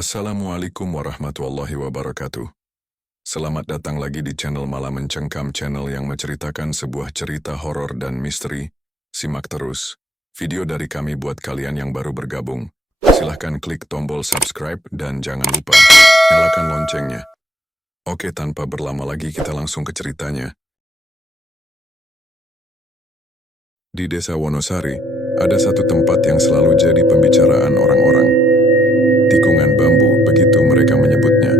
Assalamualaikum warahmatullahi wabarakatuh. Selamat datang lagi di channel Malam Mencengkam, channel yang menceritakan sebuah cerita horor dan misteri. Simak terus video dari kami buat kalian yang baru bergabung. Silahkan klik tombol subscribe dan jangan lupa nyalakan loncengnya. Oke, tanpa berlama lagi kita langsung ke ceritanya. Di desa Wonosari, ada satu tempat yang selalu jadi pembicaraan orang-orang. Tikungan bambu, begitu mereka menyebutnya.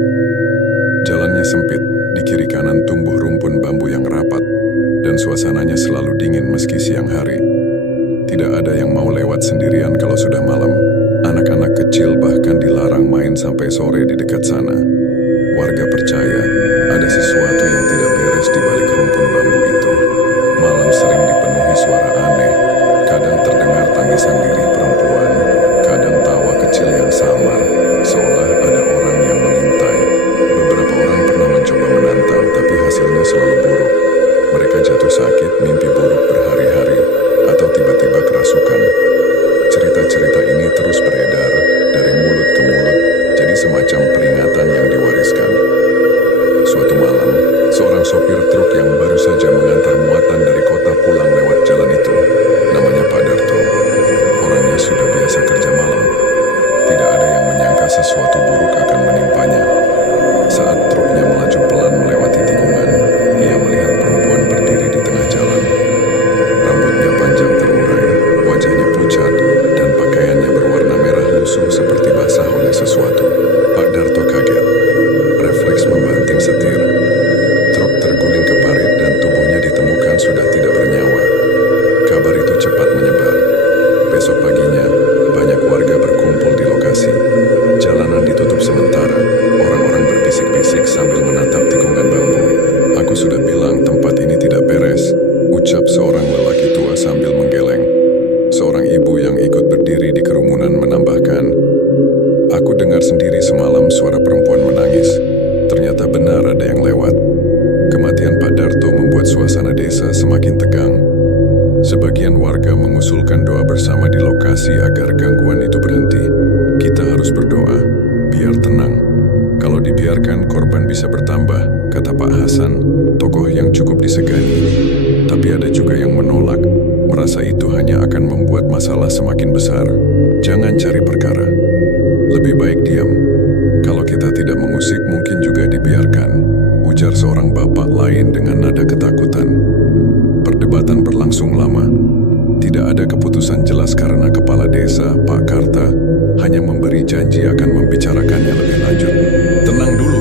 Jalannya sempit, di kiri kanan tumbuh rumpun bambu yang rapat, dan suasananya selalu dingin meski siang hari. Tidak ada yang mau lewat sendirian kalau sudah malam. Anak-anak kecil bahkan dilarang main sampai sore di dekat sana. Warga percaya ada sesuatu yang tidak beres di balik rumpun bambu itu. Malam sering dipenuhi suara aneh, kadang terdengar tangisan diri perempuan, kadang tawa kecil yang samar, seolah ada orang yang mengintai. Beberapa orang pernah mencoba menantang, tapi hasilnya selalu buruk. Mereka jatuh sakit, mimpi buruk berhari-hari, atau tiba-tiba kerasukan. Cerita-cerita ini terus beredar dari mulut ke mulut, jadi semacam peringatan yang diwariskan. Suatu malam, seorang sopir truk yang baru saja mengantar muatan dari kota pulang lewat jalan itu. Namanya Pak Darto. Orangnya sudah biasa kerja malam. Tidak ada yang menyangka sesuatu buruk akan menimpanya. Saat truknya melaju pelan melewati tikungan, ia melihat perempuan berdiri di tengah jalan. Rambutnya panjang terurai, wajahnya pucat, dan pakaiannya berwarna merah lusuh seperti basah oleh sesuatu. Pak Darto kaget. Refleks membanting setir. Truk terguling ke parit dan tubuhnya ditemukan sudah tidak bernyawa. Kabar itu cepat menyebar. Besok paginya, banyak warga berkumpul di lokasi. Jalanan ditutup sementara. Orang-orang berbisik-bisik sambil menatap tikungan bambu. "Aku sudah bilang tempat ini tidak beres," ucap seorang lelaki tua sambil menggeleng. Seorang ibu yang ikut berdiri di kerumunan menambahkan, "Aku dengar sendiri semalam suara perempuan menangis. Ternyata benar ada yang lewat." Kematian Pak Darto membuat suasana desa semakin tegang. Sebagian warga mengusulkan doa bersama di lokasi agar gangguan itu berhenti. "Kita harus berdoa, biar tenang. Kalau dibiarkan korban bisa bertambah," kata Pak Hasan, tokoh yang cukup disegani. Tapi ada juga yang menolak, merasa itu hanya akan membuat masalah semakin besar. "Jangan cari perkara. Lebih baik diam. Kalau kita tidak mengusik mungkin juga dibiarkan," ujar seorang bapak lain dengan nada ketakutan. Perdebatan berlangsung lama. Tidak ada keputusan jelas karena kepala desa, Pak Karta, hanya memberi janji akan membicarakannya lebih lanjut. "Tenang dulu.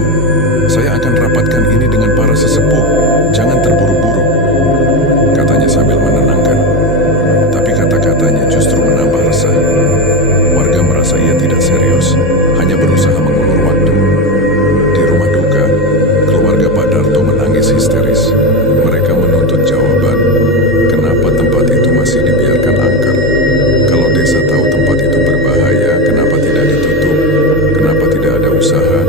Saya akan rapatkan ini dengan para sesepuh. Jangan terburu-buru," katanya sambil menenangkan. Tapi kata-katanya justru menambah resah. Warga merasa ia tidak serius, hanya berusaha mengulur waktu. Di rumah duka, keluarga Pak Darto menangis histeris. Mereka menuntut jawaban. Kenapa tempat itu masih dibiarkan angker? Kalau desa tahu tempat itu berbahaya, kenapa tidak ditutup? Kenapa tidak ada usaha?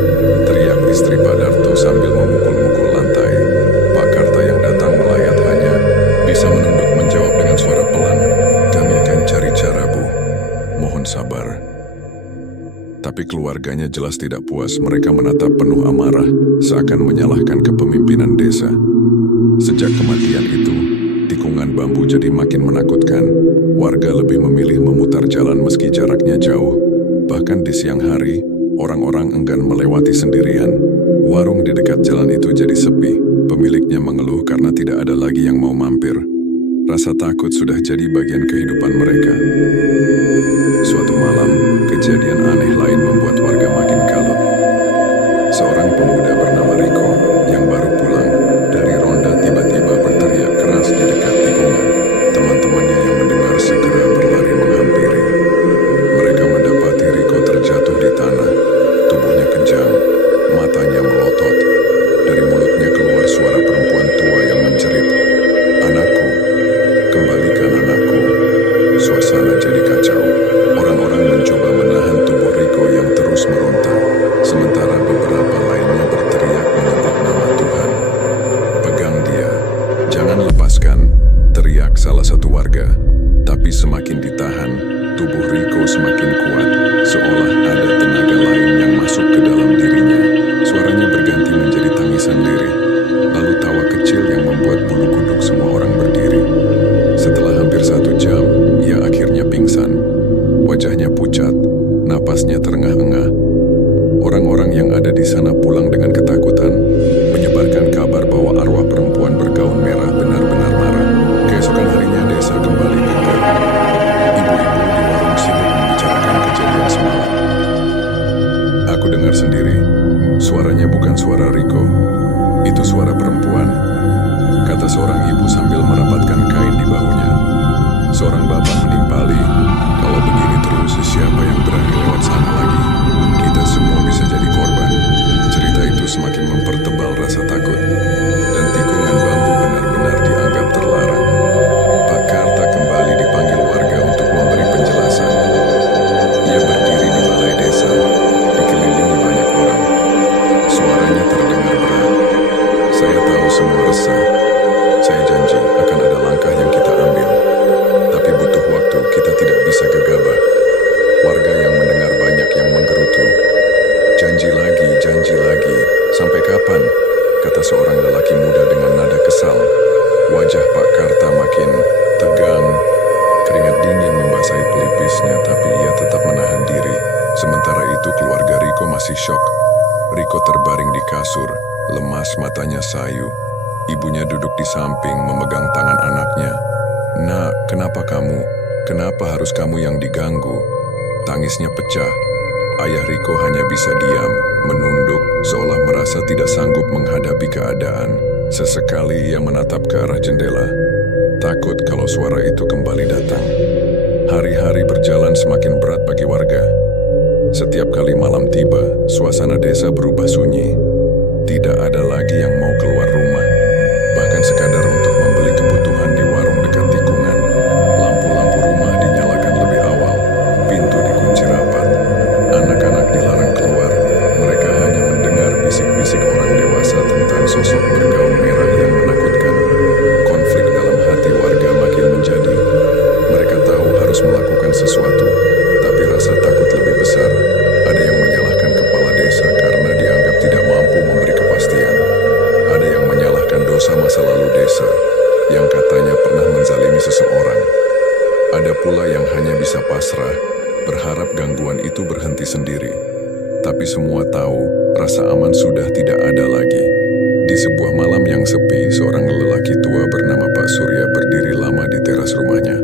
Teriak istri Pak Darto sambil memukul-mukul lantai. Pak Karta yang datang melayat hanya bisa menunduk menjawab dengan suara pelan, "Kami akan cari cara, Bu. Mohon sabar." Tapi keluarganya jelas tidak puas. Mereka menatap penuh amarah, seakan menyalahkan kepemimpinan desa. Sejak kematian itu, tikungan bambu jadi makin menakutkan. Warga lebih memilih memutar jalan meski jaraknya jauh. Bahkan di siang hari, orang-orang enggan melewati sendirian. Warung di dekat jalan itu jadi sepi. Pemiliknya mengeluh karena tidak ada lagi yang mau mampir. Rasa takut sudah jadi bagian kehidupan mereka. Suatu malam, kejadian aneh lain membuat warga makin kalut. Seorang pemuda bernama Riko yang baru pulang dari ronda tiba-tiba berteriak keras di dekat tikungan. Teman-temannya yang mendengar segera berlari menghampiri. Mereka mendapati Riko terjatuh di tanah. Tubuhnya kejang, matanya melotot. Dari mulutnya keluar suara perempuan tua yang menjerit, "Anakku, kembalikan anakku." Suasana jadi kacau. Orang-orang mencoba menahan tubuh Riko yang Tengah. Orang-orang yang ada di sana pulang dengan ketakutan, menyebarkan kabar bahwa arwah perempuan bergaun merah benar-benar marah. Keesokan harinya desa kembali geger. Ibu-ibu di warung sibuk membicarakan kejadian semalam. Aku dengar sendiri, suaranya bukan suara Riko. Itu suara perempuan, kata seorang ibu sambil merapatkan kain di bahunya. Seorang bapak menimpali, kalau begini terus siapa yang berani lewat sana lagi? Kita semua bisa jadi korban. Cerita itu semakin mempertebal rasa takut. Dan tikungan bambu benar-benar dianggap terlarang. Pak Karta kembali dipanggil warga untuk memberi penjelasan. Ia berdiri di balai desa, dikelilingi banyak orang. Suaranya terdengar berat. Saya tahu semua resah. Saya janji akan ada langkah yang kita ambil. Tapi butuh waktu, kita tidak bisa gegabah. Warga yang mendengar banyak yang menggerutu. Janji lagi, sampai kapan? Kata seorang lelaki muda dengan nada kesal. Wajah Pak Karta makin tegang. Keringat dingin membasahi pelipisnya, tapi ia tetap menahan diri. Sementara itu keluarga Riko masih syok. Riko terbaring di kasur, lemas, matanya sayu. Ibunya duduk di samping memegang tangan anaknya. Nak, kenapa kamu? Kenapa harus kamu yang diganggu? Tangisnya pecah. Ayah Riko hanya bisa diam, menunduk, seolah merasa tidak sanggup menghadapi keadaan. Sesekali ia menatap ke arah jendela, takut kalau suara itu kembali datang. Hari-hari berjalan semakin berat bagi warga. Setiap kali malam tiba, suasana desa berubah sunyi. Tidak ada lagi yang mau keluar rumah, bahkan sekadar untuk membeli kebutuhan di warung dekat tikungan. Lampu-lampu rumah dinyalakan lebih awal, pintu dikunci rapat. Anak-anak dilarang keluar, mereka hanya mendengar bisik-bisik orang dewasa tentang sosok bergaun merah yang menakutkan. Konflik dalam hati warga makin menjadi. Mereka tahu harus melakukan sesuatu, tapi rasa takut lebih besar. Ada yang menyalahkan kepala desa karena dianggap tidak mampu memberi kepastian. Ada yang menyalahkan dosa masa lalu desa, yang katanya pernah menzalimi seseorang. Ada pula yang hanya bisa pasrah, berharap gangguan itu berhenti sendiri. Tapi semua tahu, rasa aman sudah tidak ada lagi. Di sebuah malam yang sepi, seorang lelaki tua bernama Pak Surya berdiri lama di teras rumahnya.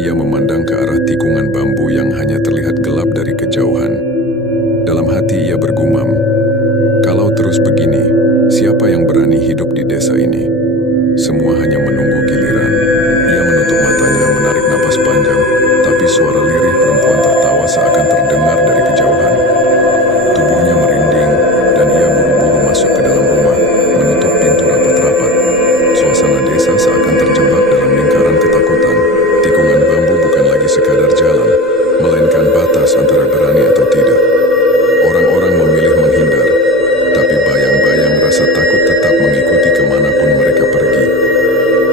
Ia memandang ke arah tikungan bambu yang hanya terlihat gelap dari kejauhan. Dalam hati ia bergumam, kalau terus begini, siapa yang berani hidup di desa ini? Semua hanya menunggu giliran. Ia menutup matanya, menarik napas panjang, tapi suara lirih perempuan tertawa seakan terdengar dari kejauhan. Tubuhnya merinding, dan ia buru-buru masuk ke dalam rumah, menutup pintu rapat-rapat. Suasana desa seakan terjebak dalam lingkaran ketakutan. Tikungan bambu bukan lagi sekadar jalan, melainkan batas antara berani atau tidak. Orang-orang memilih menghindar, tapi bayang-bayang rasa takut tetap mengikuti kemanapun mereka pergi.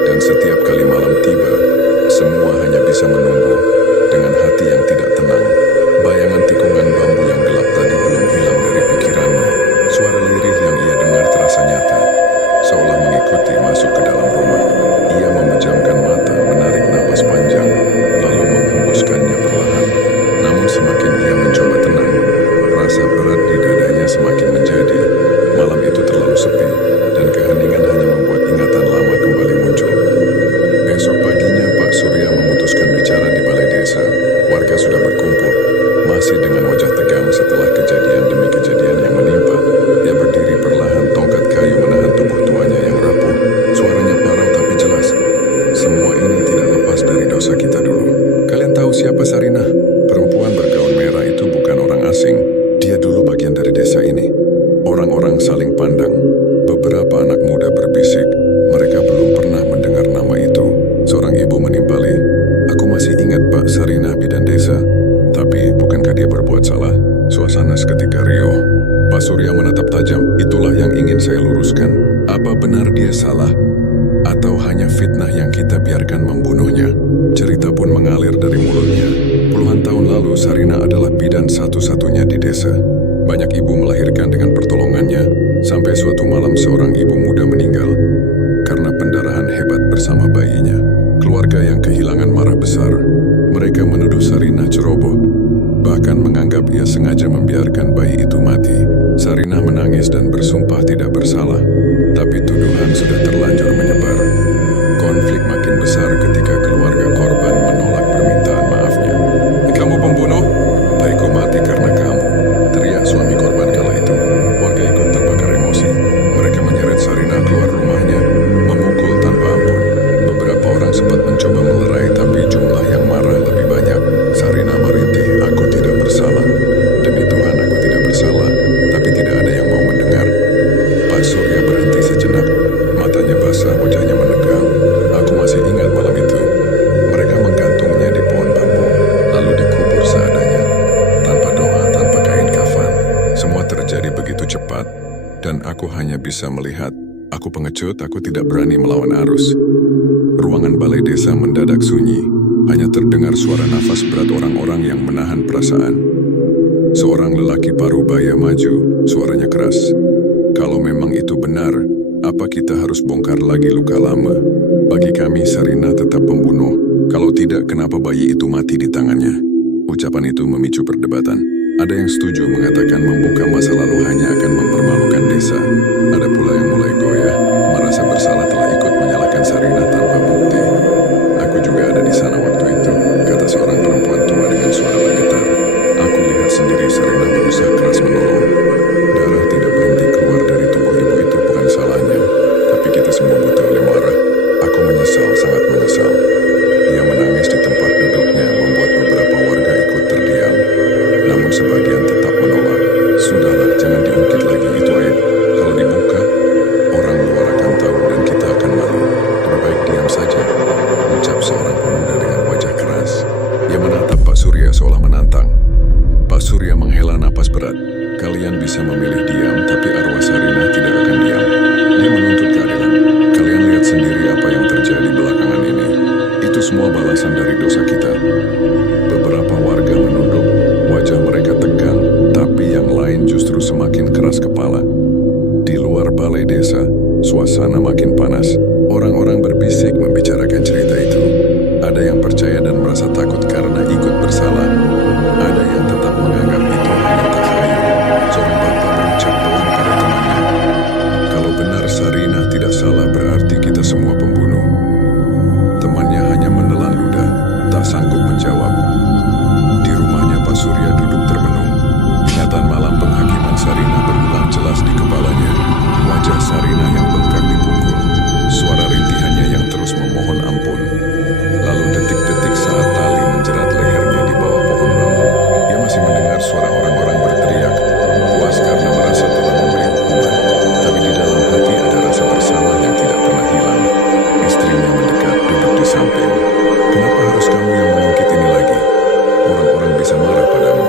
Dan setiap kali malam tiba, semua hanya bisa menunggu dengan hati yang tidak tenang. Bayangan tikungan bambu yang gelap tadi belum hilang dari pikirannya. Suara lirih yang ia dengar terasa nyata, seolah mengikuti masuk ke dalam rumah. Ia memejamkan mata, menarik napas panjang, lalu menghembuskannya perlahan. Namun semakin ia mencoba tenang, rasa berat di dadanya semakin menjadi. Malam itu terlalu sepi, dan keheningan hanya membuat ingatan lama kembali muncul. Besok paginya Pak Surya memutuskan bicara di balai desa. Warga sudah berkumpul, masih dengan wajah tegang setelah kejadian demi kejadian yang menimpa. Dia berdiri perlahan, tongkat kayu menahan tubuh tuanya yang rapuh. Suaranya parau tapi jelas. Semua ini tidak lepas dari dosa kita dulu. Kalian tahu siapa Sarinah? Perempuan bergaun merah itu bukan orang asing. Dia dulu bagian dari desa ini. Orang-orang saling pandang. Beberapa anak muda berbisik, mereka belum pernah mendengar nama itu. Seorang ibu menimpali, aku masih ingat Pak Sarinah bidan desa. Tapi bukankah dia berbuat salah? Suasana seketika riuh. Pak Surya menatap tajam. Itulah yang ingin saya luruskan. Apa benar dia salah? Atau hanya fitnah yang kita biarkan membunuhnya? Cerita pun mengalir dari mulutnya. Puluhan tahun lalu Sarinah adalah bidan satu-satunya di desa. Banyak ibu melahirkan dengan pertolongannya. Sampai suatu malam seorang ibu muda meninggal karena pendarahan hebat bersama bayinya. Keluarga yang kehilangan marah besar. Mereka menuduh Sarinah ceroboh, bahkan menganggap menganggap ia sengaja membiarkan bayi itu mati. Sarinah menangis dan bersumpah tidak bersalah. Tapi tuduhan sudah terlanjur menyebar. Konflik makin besar ketika keluarga korban menolak permintaan maafnya. "Kamu pembunuh? Bayiku mati karena kamu," teriak suami korban kala itu. Warga ikut terbakar emosi. Mereka menyeret Sarinah keluar rumahnya, memukul tanpa ampun. Beberapa orang sempat mencoba melerai, tapi jumlah yang marah lebih banyak. Sarinah merintih, "Aku tidak bersalah. Demi Tuhan aku tidak bersalah." Tapi tidak ada yang mau mendengar. Pak Surya berhenti sejenak. Matanya basah, wajahnya menegang. Aku masih ingat malam itu. Mereka menggantungnya di pohon bambu, lalu dikubur seadanya. Tanpa doa, tanpa kain kafan. Semua terjadi begitu cepat, dan aku hanya bisa melihat. Aku pengecut, aku tidak berani melawan arus. Ruangan balai desa mendadak sunyi. Hanya terdengar suara nafas berat orang-orang yang menahan perasaan. Seorang lelaki parubaya maju, suaranya keras. "Kalau memang itu benar, apa kita harus bongkar lagi luka lama? Bagi kami, Sarinah tetap pembunuh. Kalau tidak, kenapa bayi itu mati di tangannya?" Ucapan itu memicu perdebatan. Ada yang setuju mengatakan membuka masa lalu hanya akan mempermalukan desa. Ada pula yang mulai goyah, merasa bersalah telah ikut menyalahkan Sarinah tanpa bukti. "Aku juga ada di sana waktu itu," kata seorang perempuan tua dengan suara bergetar. "Aku lihat sendiri Sarinah berusaha keras menolong. Darah tidak berhenti keluar dari tubuh ibu itu, bukan salahnya. Tapi kita semua buta oleh marah. Aku menyesal, sangat menyesal." Ia menangis di tempat duduknya, membuat beberapa warga ikut terdiam. Namun sebagian tetap menolak. "Sudahlah, jangan diungkit lagi, itu aib. Kalau dibuka, orang luar akan tahu dan kita akan malu. Lebih baik diam saja," ucap seorang pemuda dengan wajah keras. Ia menatap Pak Surya seolah menantang. Pak Surya menghela napas berat. "Kalian bisa memilih diam, tapi arwah Sarinah tidak akan diam. Dia menuntut keadilan. Kalian lihat sendiri apa yang terjadi belakangan ini. Itu semua balasan dari dosa kita." Beberapa warga menunduk, wajah mereka tegang, tapi yang lain justru semakin keras kepala. Di luar balai desa, suasana makin panas. Orang-orang berbisik membicarakan cerita itu. Ada yang percaya dan merasa takut karena ikut bersalah. Ada yang tetap menganggap itu hanya takhayul. Seorang bapak berucap pelan pada temannya, "Kalau benar Sarinah tidak salah, berarti kita semua pembunuh." Temannya hanya menelan ludah, tak sanggup menjawab. Di rumahnya Pak Surya duduk termenung. Ingatan malam penghakiman Sarinah berulang jelas di kepalanya. Wajah Sarinah yang bengkak dipukul, suara rintihannya yang terus memohon ampun. Lalu detik-detik saat tali menjerat lehernya di bawah pohon bambu, ia masih mendengar suara orang-orang berteriak, puas karena merasa telah memberi hukuman. Tapi di dalam hati ada rasa bersalah yang tidak pernah hilang. Istrinya mendekat, duduk di samping. "Kenapa harus kamu yang mengungkit ini lagi? Orang-orang bisa marah padamu."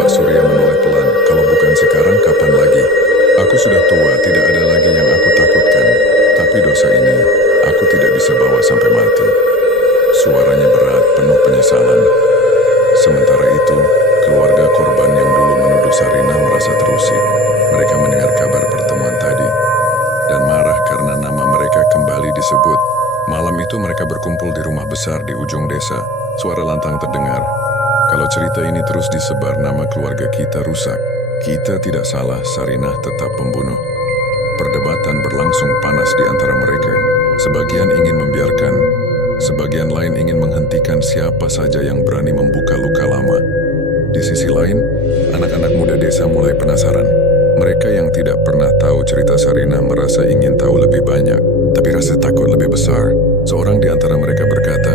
Pak Surya menoleh pelan, "Kalau bukan sekarang, kapan lagi? Aku sudah tua, tidak ada lagi yang aku takutkan. Tapi dosa ini, aku tidak bisa bawa sampai mati." Suaranya berat, penuh penyesalan. Sementara itu, keluarga korban yang dulu menuduh Sarinah merasa terusik. Mereka mendengar kabar pertemuan tadi dan marah karena nama mereka kembali disebut. Malam itu mereka berkumpul di rumah besar di ujung desa. Suara lantang terdengar. "Kalau cerita ini terus disebar, nama keluarga kita rusak. Kita tidak salah, Sarinah tetap pembunuh." Perdebatan berlangsung panas di antara mereka. Sebagian ingin membiarkan, sebagian lain ingin menghentikan siapa saja yang berani membuka luka lama. Di sisi lain, anak-anak muda desa mulai penasaran. Mereka yang tidak pernah tahu cerita Sarinah merasa ingin tahu lebih banyak, tapi rasa takut lebih besar. Seorang di antara mereka berkata,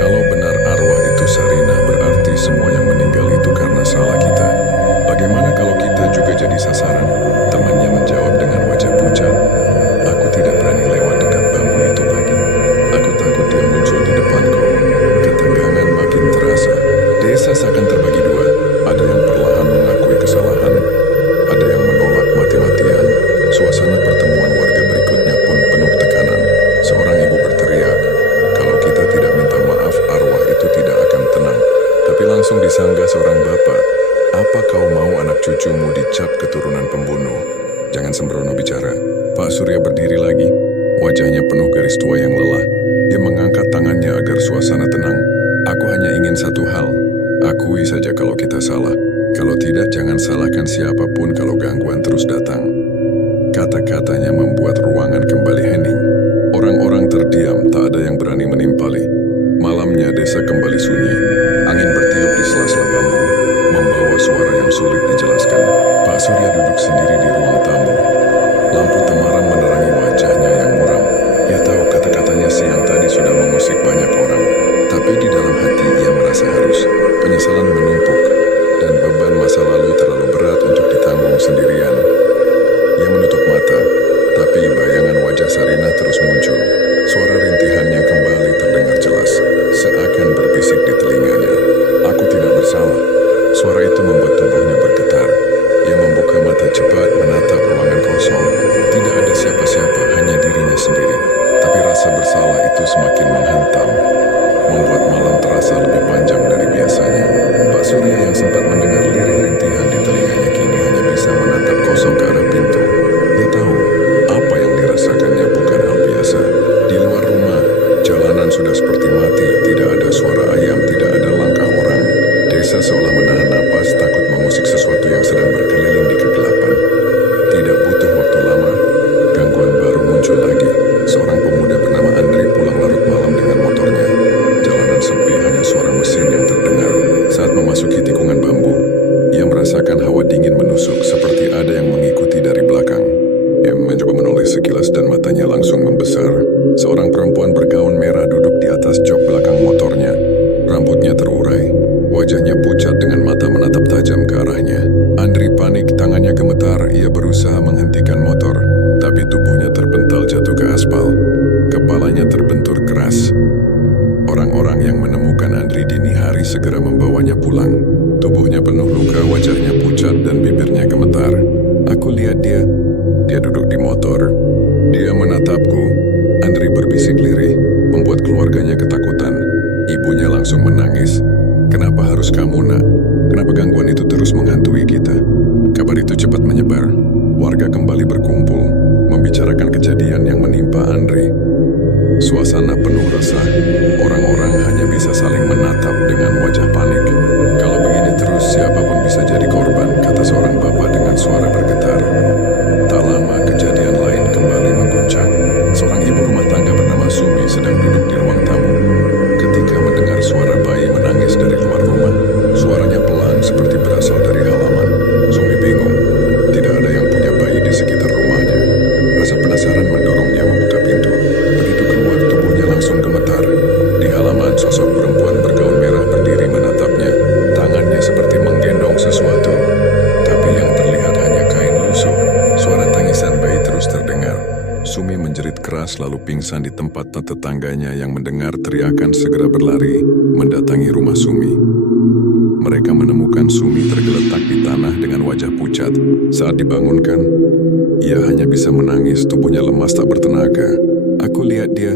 "Kalau benar arwah itu Sarinah, berarti semua yang meninggal itu karena salah kita. Bagaimana kalau kita juga jadi sasaran?" Temannya menjawab dengan wajah pucat, "Aku tidak berani lewat dekat bambu itu lagi. Aku takut dia muncul di depanku." Ketegangan makin terasa. Desa seakan terbagi dua. Ada yang perlahan mengakui kesalahan, ada yang menolak mati-matian. Suasana pertemuan warga berikutnya pun penuh tekanan. Seorang ibu berteriak, "Kalau kita tidak minta maaf, arwah itu tidak akan tenang." Tapi langsung disanggah seorang bapak, "Apa kau mau anak cucumu dicap keturunan pembunuh? Jangan sembrono bicara." Pak Surya berdiri lagi, wajahnya penuh garis tua yang lelah. Dia mengangkat tangannya agar suasana tenang. "Aku hanya ingin satu hal, akui saja kalau kita salah. Kalau tidak, jangan salahkan siapapun kalau gangguan terus datang. Kata-katanya membuat ruangan kembali hening. Orang-orang terdiam, tak ada yang berani menimpali. Malamnya desa kembali sunyi. Angin bertiup di sela-sela bambu, membawa suara yang sulit dijelaskan. Pak Surya duduk sendiri di ruang tamu. Lampu temaram menerangi wajahnya yang muram. Ia tahu kata-katanya siang tadi sudah mengusik banyak orang. Tapi di dalam hati ia merasa harus. Penyesalan menumpuk, dan beban masa lalu terlalu berat untuk ditanggung sendirian. Ia menutup mata, tapi bayangan wajah Sarinah terus muncul. Suara rintihannya kembali terdengar jelas, seakan berbisik di telinganya. Aku tidak bersalah. Suara itu membuat tubuhnya bergetar. Ia membuka mata cepat menatap ruangan kosong. Tidak ada siapa-siapa, hanya dirinya sendiri. Tapi rasa bersalah itu semakin menghantam, membuat malam terasa lebih panjang dari biasanya. Pak Surya yang sempat mendengar lirih rintihan di telinganya kini hanya bisa menatap kosong ke arah pintu. Dia tahu apa yang dirasakannya bukan hal biasa. Di luar rumah, jalanan sudah seperti mati. Tidak ada suara ayam, tidak ada langkah orang. Desa seolah menahan napas, takut mengusik sesuatu yang sedang berkeliling di kegelapan. Tidak butuh waktu lama, gangguan baru muncul lagi. Seorang pemuda bernama Andri pulang larut malam dengan motornya. Jalanan sepi, hanya suara mesin yang terdengar. Saat memasuki tikungan bambu, ia merasakan hawa dingin menusuk, seperti ada yang mengikuti dari belakang. Ia mencoba menoleh sekilas dan matanya langsung membesar. Seorang perempuan bergaun merah duduk di atas jok belakang motornya. Rambutnya terurai, wajahnya pucat dengan mata menatap tajam ke arahnya. Andri panik, tangannya gemetar. Ia berusaha menghentikan motor, tapi tubuhnya terpental jatuh ke aspal. Kepalanya terbentur keras. Orang-orang yang menemukan Andri dini hari segera membawanya pulang. Tubuhnya penuh luka, wajahnya pucat dan bibirnya gemetar. Aku lihat dia duduk di motor. Dia menatapku. Andri berbisik lirih, membuat keluarganya ketakutan. Ibunya langsung menangis. Kenapa harus kamu, nak? Kenapa gangguan itu terus menghantui kita? Kabar itu cepat menyebar. Warga kembali berkumpul, membicarakan kejadian yang menimpa Andri. Suasana penuh resah. Orang-orang hanya bisa saling menatap dengan wajah panik. Kalau begini terus, siapapun bisa jadi korban, kata seorang bapak dengan suara bergetar. Tak lama, kejadian lain kembali mengguncang. Seorang ibu rumah tangga bernama Sumi sedang duduk di ruang tamu. Ketika mendengar suara bayi menangis dari luar rumah, suaranya pelan seperti berasal dari halaman. Sumi bingung, tidak ada yang punya bayi di sekitar rumahnya. Rasa penasaran mendorongnya membuka pintu. Begitu keluar, tubuhnya langsung gemetar. Di halaman, sosok perempuan bergaun merah berdiri menatapnya. Tangannya seperti menggendong sesuatu, tapi yang terlihat hanya kain lusuh. Suara tangisan bayi terus terdengar. Sumi menjerit keras lalu pingsan di tempat. Tetangganya yang mendengar teriakan segera berlari mendatangi rumah Sumi. Mereka menemukan Sumi tergeletak di tanah dengan wajah pucat. Saat dibangunkan, ia hanya bisa menangis, tubuhnya lemas tak bertenaga. Aku lihat dia,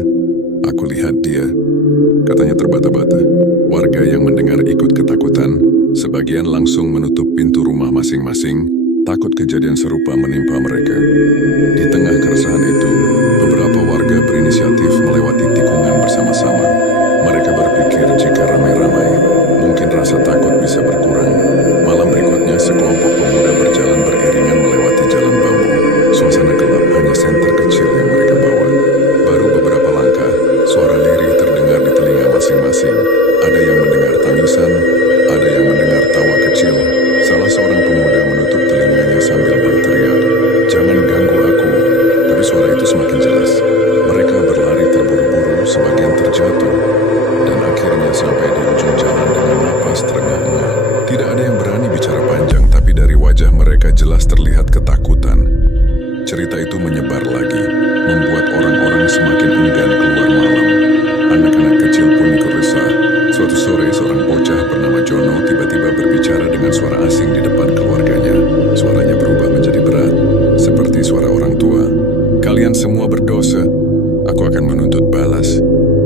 katanya terbata-bata. Warga yang mendengar ikut ketakutan. Sebagian langsung menutup pintu rumah masing-masing, takut kejadian serupa menimpa mereka. Di tengah keresahan itu, beberapa warga berinisiatif melewati tikungan bersama-sama. Mereka berpikir jika ramai-ramai, mungkin rasa takut bisa berkurang. Malam berikutnya, sekelompok pemuda berjalan beriringan melewati jalan bambu. Suasana gelap, hanya senter kecil yang mereka bawa. Baru beberapa langkah, suara lirih terdengar di telinga masing-masing. Ada yang mendengar tangisan, ada yang mendengar tawa kecil. Salah seorang pemuda menutup telinganya sambil berteriak, "Jangan ganggu aku." Tapi suara itu semakin jelas. Mereka berlari terburu-buru, sebagian terjatuh, dan akhirnya sampai di ujung jalan dengan napas terengah-engah. Tidak ada yang berani bicara panjang, tapi dari wajah mereka jelas terlihat ketakutan. Cerita itu menyebar lagi, membuat orang-orang semakin enggan keluar malam. Anak-anak kecil pun ikut resah. Suatu sore, seorang bocah bernama Jono tiba-tiba berbicara dengan suara asing di depan keluarganya. Suaranya berubah menjadi berat, seperti suara orang tua. "Kalian semua berdosa. Aku akan menuntut balas,"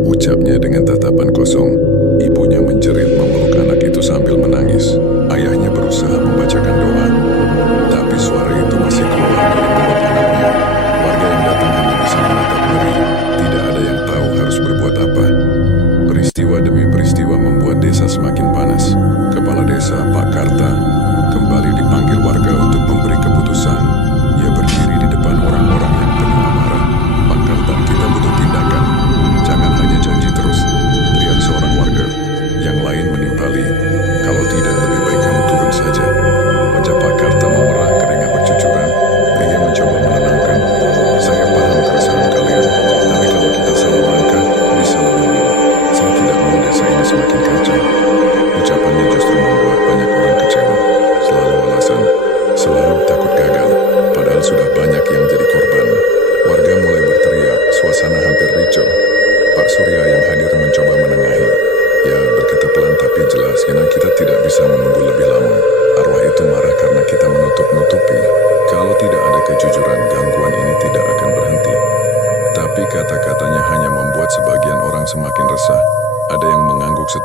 ucapnya dengan tatapan kosong. Ibunya menjerit memeluk anak itu sambil menangis. Ayahnya berusaha membacakan doa, tapi suara itu masih keluar dari mulut anaknya. Warga yang datang hanya bisa menatap ngeri. Tidak ada yang tahu harus berbuat apa. Peristiwa demi peristiwa membuat desa semakin panas. Kepala desa, Pak Karta,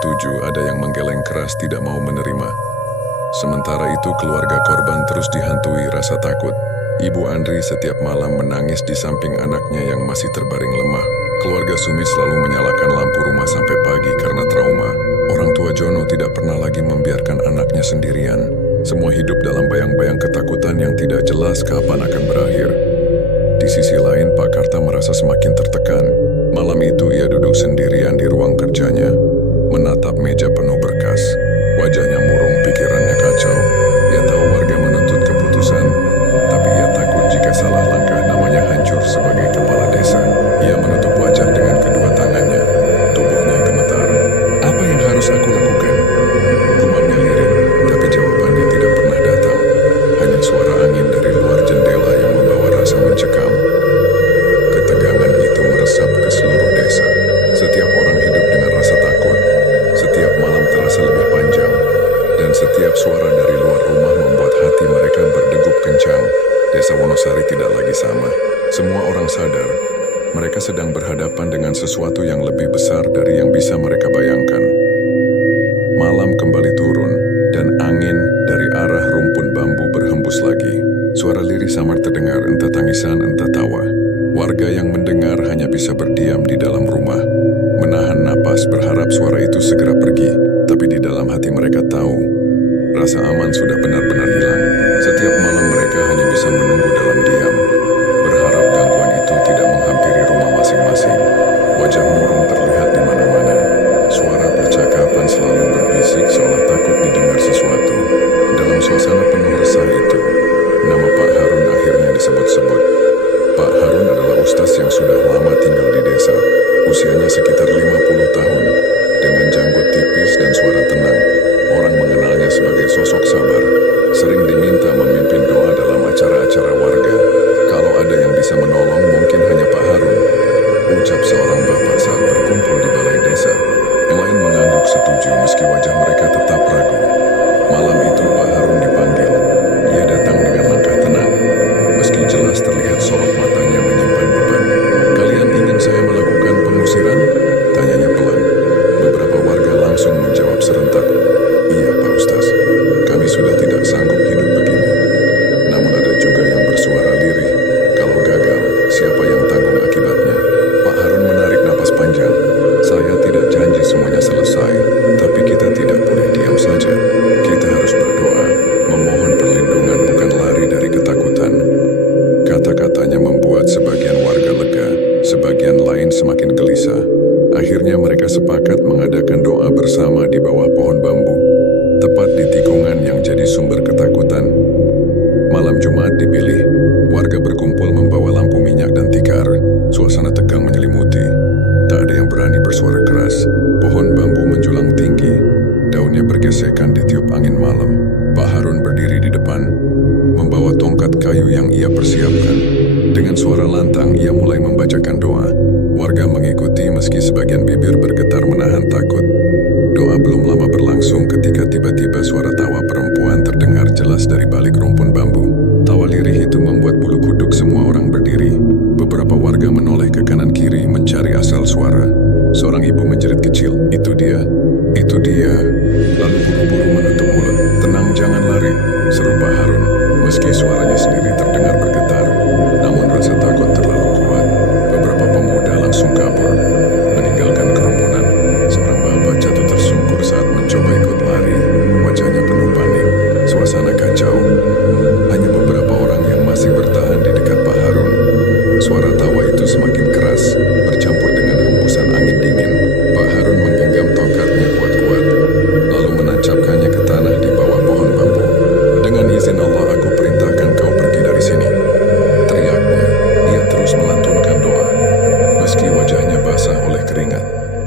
setuju, ada yang menggeleng keras tidak mau menerima. Sementara itu keluarga korban terus dihantui rasa takut. Ibu Andri setiap malam menangis di samping anaknya yang masih terbaring lemah. Keluarga Sumi selalu menyalakan lampu rumah sampai pagi karena trauma. Orang tua Jono tidak pernah lagi membiarkan anaknya sendirian. Semua hidup dalam bayang-bayang ketakutan yang tidak jelas kapan akan berakhir. Di sisi lain, Pak Karta merasa semakin tertekan. Malam itu ia duduk sendirian di ruang kerjanya, menatap meja penuh berkas. Wajahnya murung, pikirannya kacau. Ia tahu warga menuntut keputusan, tapi ia takut jika salah langkah namanya hancur sebagai kepala desa. Ia menutup wajah dengan kedua tangannya. Tubuhnya gemetar. Apa yang harus aku lakukan? Gumamnya lirih, tapi jawabannya tidak pernah datang. Hanya suara angin dari luar jendela yang membawa rasa mencekam. Ketegangan itu meresap ke seluruh desa. Setiap orang hidup dengan rasa takut. Setiap malam terasa lebih panjang. Dan setiap suara dari luar rumah membuat hati mereka berdegup kencang. Desa Wonosari tidak lagi sama. Semua orang sadar, mereka sedang berhadapan dengan sesuatu yang lebih besar dari yang bisa mereka bayangkan. Malam kembali turun, dan angin dari arah rumpun bambu berhembus lagi. Suara lirih samar terdengar, entah tangisan, entah tawa. Warga yang mendengar hanya bisa berdiam di dalam rumah, menahan napas berharap suara itu segera pergi. Tapi di dalam hati mereka tahu, rasa aman sudah benar-benar hilang. Setiap malam mereka hanya bisa menunggu dalam diam, berharap gangguan itu tidak menghampiri rumah masing-masing. Wajah murung terlihat di mana-mana. Suara percakapan selalu berbisik seolah takut didengar sesuatu. Dalam suasana penuh resah itu, nama Pak Harun akhirnya disebut-sebut. Pak Harun adalah ustaz yang sudah lama tinggal di desa. Usianya sekitar 50 tahun. Dengan janggut tipis dan suara tenang, orang mengenalnya sebagai sosok sabar. Sering diminta memimpin doa dalam acara-acara warga. Kalau ada yang bisa menolong, mungkin hanya Pak Harun, ucap seorang bapak saat berkumpul di balai desa. Yang lain mengangguk setuju meski wajah mereka tetap ragu. Malam itu Pak Harun dipanggil. Ia datang dengan langkah tenang, meski jelas terlihat sorot matanya menyimpan beban. Kalian ingin saya melakukan pengusiran? Tanyanya pelan. Beberapa warga langsung menjawab serentak. Iya Pak Ustaz, kami sudah tidak sanggup hidup begini. Namun ada juga yang bersuara lirih. Kalau gagal, siapa yang tanggung akibatnya? Pak Harun menarik napas panjang. Saya tidak janji semuanya selesai, tapi kita tidak boleh diam saja. Kita harus berdoa, memohon perlindungan, bukan lari dari ketakutan. Kata-katanya membuat sebagian warga lega, sebagian lain semakin gelisah. Akhirnya mereka sepakat mengadakan doa bersama di bawah pohon bambu, tepat di tikungan yang jadi sumber ketakutan. Malam Jumat dipilih, warga berkumpul membawa lampu minyak dan tikar. Suasana tegang menyelimuti. Tak ada yang berani bersuara keras. Pohon bambu menjulang tinggi, daunnya bergesekan ditiup angin malam. Pak Harun berdiri di depan, membawa tongkat kayu yang ia persiapkan. Dengan suara lantang, ia mulai membacakan doa. Warga mengikuti meski sebagian bibir bergetar menahan takut. Doa belum lama berlangsung ketika tiba-tiba suara tawa perempuan terdengar jelas dari balik rumpun bambu. Tawa lirih itu membuat bulu kuduk semua orang berdiri. Beberapa warga menoleh ke kanan kiri mencari asal suara. Seorang ibu menjerit kecil, "Itu dia, itu dia." Lalu buru-buru menutup mulut. "Tenang, jangan lari," seru Pak Harun. Meski suaranya sendiri terdengar bergetar, namun rasa takut terlalu kuat. Beberapa pemuda langsung kabur, meninggalkan kerumunan. Seorang bapak jatuh tersungkur saat mencoba ikut lari. Wajahnya penuh panik. Suasana kacau. Hanya beberapa orang yang masih bertahan di dekat Pak Harun. Suara tawa itu semakin keras, bercampur dengan hembusan angin dingin. Pak Harun menggenggam tongkatnya kuat-kuat, lalu menancapkannya ke tanah di bawah pohon bambu. "Dengan izin Allah, aku perintahkan kau pergi dari sini," teriaknya. Ia terus melantunkan doa, meski wajahnya basah oleh keringat.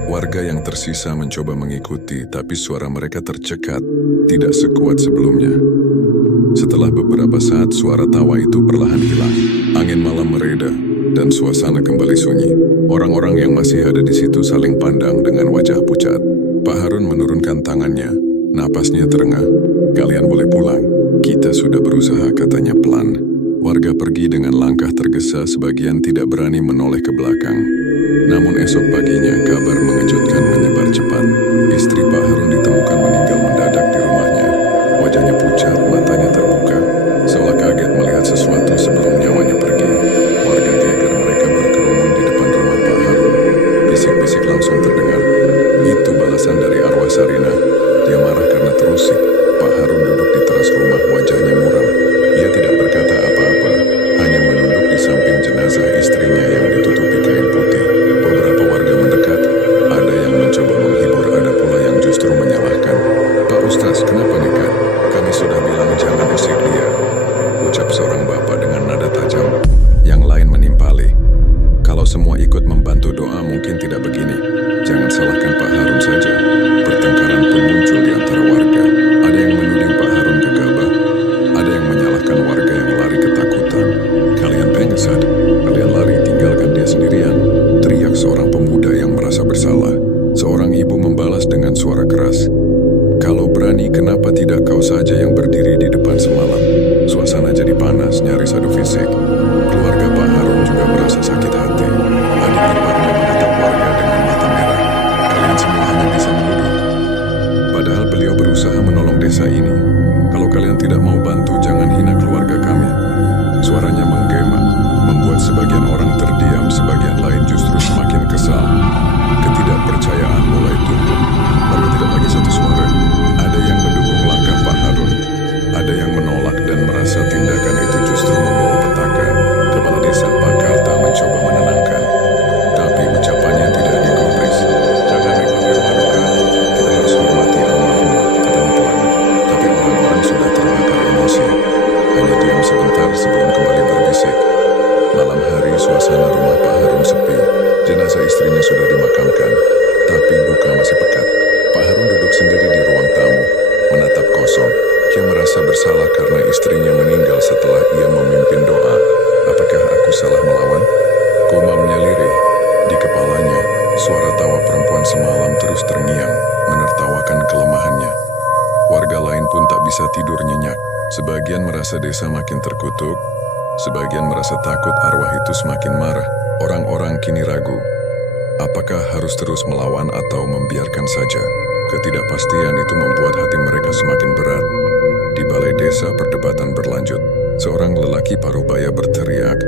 Warga yang tersisa mencoba mengikuti, tapi suara mereka tercekat, tidak sekuat sebelumnya. Setelah beberapa saat, suara tawa itu perlahan hilang. Angin malam mereda, dan suasana kembali sunyi. Orang-orang yang masih ada di situ saling pandang dengan wajah pucat. Pak Harun menurunkan tangannya, napasnya terengah. "Kalian boleh pulang. Kita sudah berusaha," katanya pelan. Warga pergi dengan langkah tergesa, sebagian tidak berani menoleh ke belakang. Namun esok paginya kabar mengejutkan menyebar cepat. Istri Pak Harun ditemukan meninggal mendadak di rumahnya. Wajahnya pucat, matanya terbuka, seolah kaget melihat sesuatu sebelum nyawanya pergi. Warga geger, mereka berkerumun di depan rumah Pak Harun. Bisik-bisik langsung terdengar. Itu balasan dari arwah Sarina. Dia marah karena terusik. Pak Harun duduk di teras rumah, wajahnya muram. Ia tidak berkata apa-apa, hanya menunduk di samping jenazah istrinya yang ditutupi kain putih. Beberapa warga mendekat, ada yang mencoba menghibur, ada pula yang justru menyalahkan. "Pak Ustaz, kenapa nekat? Kami sudah bilang jangan usir dia," ucap seorang bapak dengan nada tajam. Yang lain menimpali, "Kalau semua ikut membantu doa mungkin tidak begini. Jangan salahkan Pak Harun saja." Pertengkaran pun muncul di antara warga. Ada yang menuding Pak Harun gegabah, ada yang menyalahkan warga yang lari ketakutan. "Kalian pengesat, kalian lari tinggalkan dia sendirian," teriak seorang pemuda yang merasa bersalah. Seorang ibu membalas dengan suara keras, "Kalau berani, kenapa tidak kau saja yang berdiri di depan semalam?" Suasana jadi panas, nyaris adu fisik. Keluarga Pak Harun juga merasa sakit hati. Adik iparnya menatap warga dengan mata merah. "Kalian semua hanya bisa menuduh. Padahal beliau berusaha menolong desa ini. Kalau kalian tidak mau bantu, jangan hina keluarga kami." Suaranya menggema, membuat sebagian orang terdiam, sebagian lain justru semakin kesal. Ketidakpercayaan mulai tumbuh. Warga tidak lagi satu suara. Ada yang mendukung langkah Pak Harun, ada yang menolak dan merasa tindakan itu justru membawa petaka. Kepala desa Pak Karta mencoba menenangkan, tapi ucapannya tidak digubris. "Jangan ikuti rumah duka, kita harus hormati almarhumah," katanya pelan. Tapi orang-orang sudah terbakar emosi, hanya diam sebentar sebelum kembali berbisik. Malam hari, suasana rumah Pak Harun sepi. Jenazah istrinya sudah dimakamkan, tapi duka masih pekat. Pak Harun duduk sendiri di ruang tamu, menatap kosong. Dia merasa bersalah karena istrinya meninggal setelah ia memimpin doa. "Apakah aku salah melawan?" Gumamnya lirih. Di kepalanya, suara tawa perempuan semalam terus terngiang, menertawakan kelemahannya. Warga lain pun tak bisa tidur nyenyak. Sebagian merasa desa makin terkutuk, sebagian merasa takut arwah itu semakin marah. Orang-orang kini ragu, apakah harus terus melawan atau membiarkan saja? Ketidakpastian itu membuat hati mereka semakin berat. Di balai desa, perdebatan berlanjut. Seorang lelaki parubaya berteriak,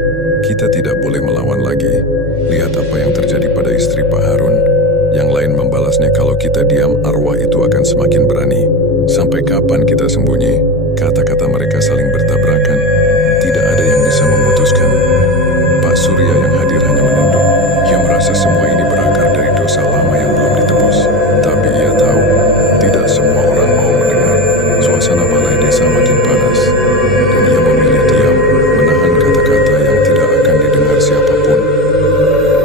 "Kita tidak boleh melawan lagi. Lihat apa yang terjadi pada istri Pak Harun." Yang lain membalasnya, "Kalau kita diam, arwah itu akan semakin berani. Sampai kapan kita sembunyi?" Kata-kata mereka saling bertabrakan. Tidak ada yang bisa memutuskan. Pak Surya yang hadir hanya menunduk. Ia merasa semua ini berakar dari dosa lama yang belum ditebus. Tapi ia tahu, tidak semua orang mau mendengar. Suasana balai desa makin panas, dan ia memilih diam, menahan kata-kata yang tidak akan didengar siapapun.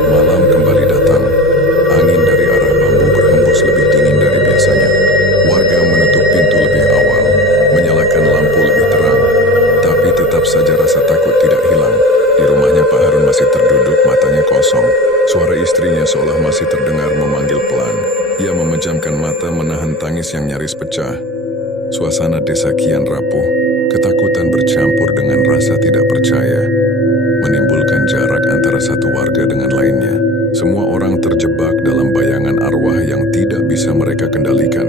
Malam kembali datang. Angin dari arah bambu berhembus lebih dingin dari biasanya. Warga menutup pintu lebih awal, menyalakan lampu lebih terang. Tapi tetap saja rasa takut tidak hilang. Di rumahnya Pak Harun masih terduduk, matanya kosong. Suara istrinya seolah masih terdengar memanggil pelan. Ia memejamkan mata, menahan tangis yang nyaris pecah. Suasana desa kian rapuh. Ketakutan bercampur dengan rasa tidak percaya, menimbulkan jarak antara satu warga dengan lainnya. Semua orang terjebak dalam bayangan arwah yang tidak bisa mereka kendalikan.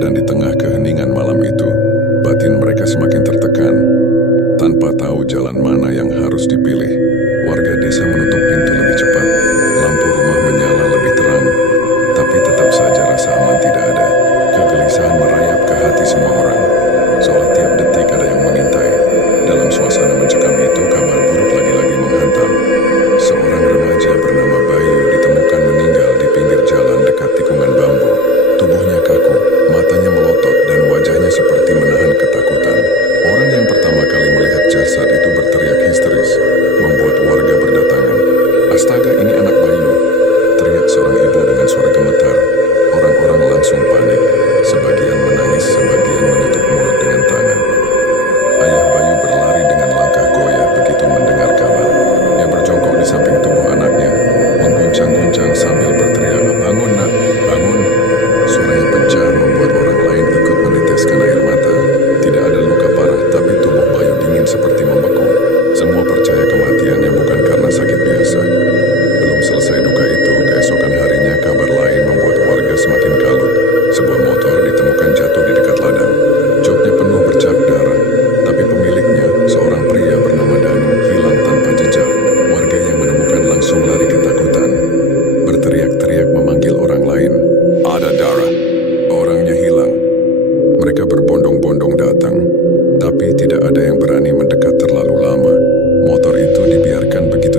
Dan di tengah keheningan malam itu, batin mereka semakin tertekan. Tanpa tahu jalan mana yang harus dipilih, warga desa menutup pintu lebih cepat. Lampu rumah menyala lebih terang, tapi tetap saja rasa aman tidak ada. Kegelisahan merayap ke hati semua orang, seolah tiap detik ada yang mengintai. Dalam suasana mencekam itu, kabar buruk lagi-lagi menghantam. Seorang remaja bernama Bayu ditemukan meninggal di pinggir jalan dekat tikungan bambu. Tubuhnya kaku, matanya melotot, dan wajahnya seperti menahan ketakutan. Orang yang pertama kali melihat jasad itu berteriak histeris, membuat warga berdatangan.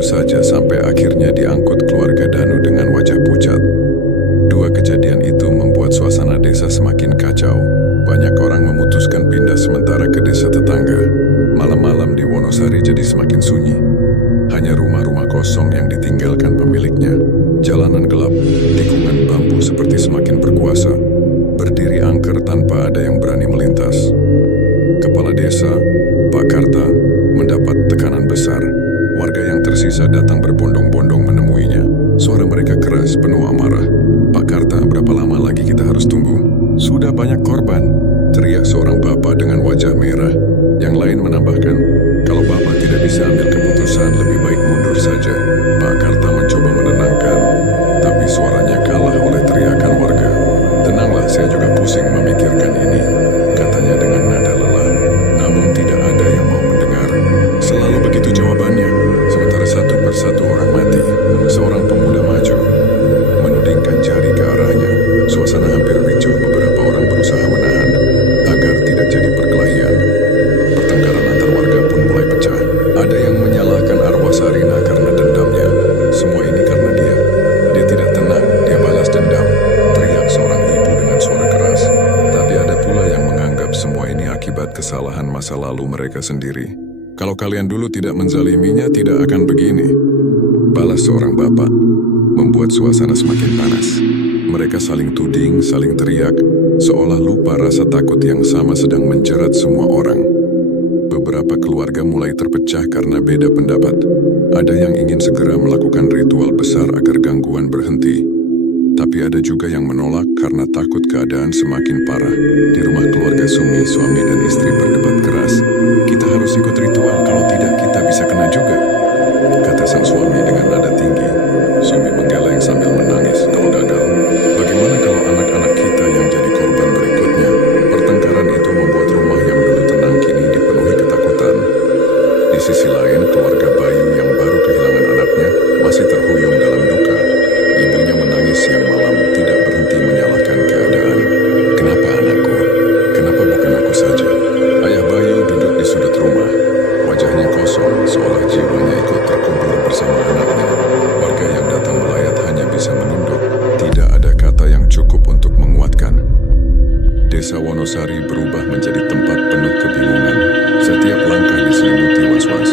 saja sampai akhirnya diangkut keluarga Danu dengan wajah pucat. Dua kejadian itu membuat suasana desa semakin kacau. Banyak orang memutuskan pindah sementara ke desa tetangga. Malam-malam di Wonosari jadi semakin sunyi. Hanya rumah-rumah kosong yang ditinggalkan pemiliknya. Jalanan gelap, tikungan bambu seperti semakin berkuasa. Berdiri angker tanpa ada yang berani melintas. Kepala desa, Pak Karta, mendapat tekanan besar. Warga yang tersisa datang berbondong-bondong menemuinya. Suara mereka keras, penuh amarah. Pak Karta, berapa lama lagi kita harus tunggu? Sudah banyak korban, teriak seorang bapak dengan wajah merah. Yang lain menambahkan, kalau bapak tidak bisa ambil keputusan, lebih baik mundur saja. Pak Karta mencoba menenangkan, tapi suaranya kalah oleh teriakan warga. Tenanglah, saya juga pusing memikirkan ini, katanya dengan nada lelah. Namun tidak ada yang mau mendengar. Selalu begitu jawabannya. Sementara satu persatu orang mati, seorang pemuda maju, menudingkan jari ke arahnya. Suasana hampir ricuh. Beberapa orang berusaha menahan agar tidak jadi perkelahian. Pertengkaran antar warga pun mulai pecah. Ada yang menyalahkan arwah Sarina karena dendamnya. Semua ini karena dia. Dia tidak tenang, dia balas dendam. Teriak seorang ibu dengan suara keras. Tapi ada pula yang menganggap semua ini akibat kesalahan masa lalu mereka sendiri. Kalau kalian dulu tidak menzaliminya, tidak akan begini. Balas seorang bapak, membuat suasana semakin panas. Mereka saling tuding, saling teriak, seolah lupa rasa takut yang sama sedang menjerat semua orang. Beberapa keluarga mulai terpecah karena beda pendapat. Ada yang ingin segera melakukan ritual besar agar gangguan berhenti. Tapi ada juga yang menolak karena takut keadaan semakin parah. Di rumah keluarga Sumi, suami dan istri berdebat keras. Kita harus ikut ritual, kalau tidak kita bisa kena juga, kata sang suami dengan nada tinggi. Sumi menggeleng sambil menangis. Kalau gagal, bagaimana kalau anak-anak kita yang jadi korban berikutnya? Pertengkaran itu membuat rumah yang dulu tenang kini dipenuhi ketakutan. Di sisi lain, keluarga Bayu yang baru kehilangan anaknya masih terhuyung dalam duka. Ibunya menangis siang malam, tidak berhenti menyalahkan keadaan. Kenapa anakku? Kenapa bukan aku saja? Ayah Bayu duduk di sudut rumah. Wajahnya kosong, seolah jiwanya ikut terkubur bersama anaknya. Warga yang datang melayat hanya bisa menunduk. Tidak ada kata yang cukup untuk menguatkan. Desa Wonosari berubah menjadi tempat penuh kebingungan. Setiap langkah diselimuti was-was.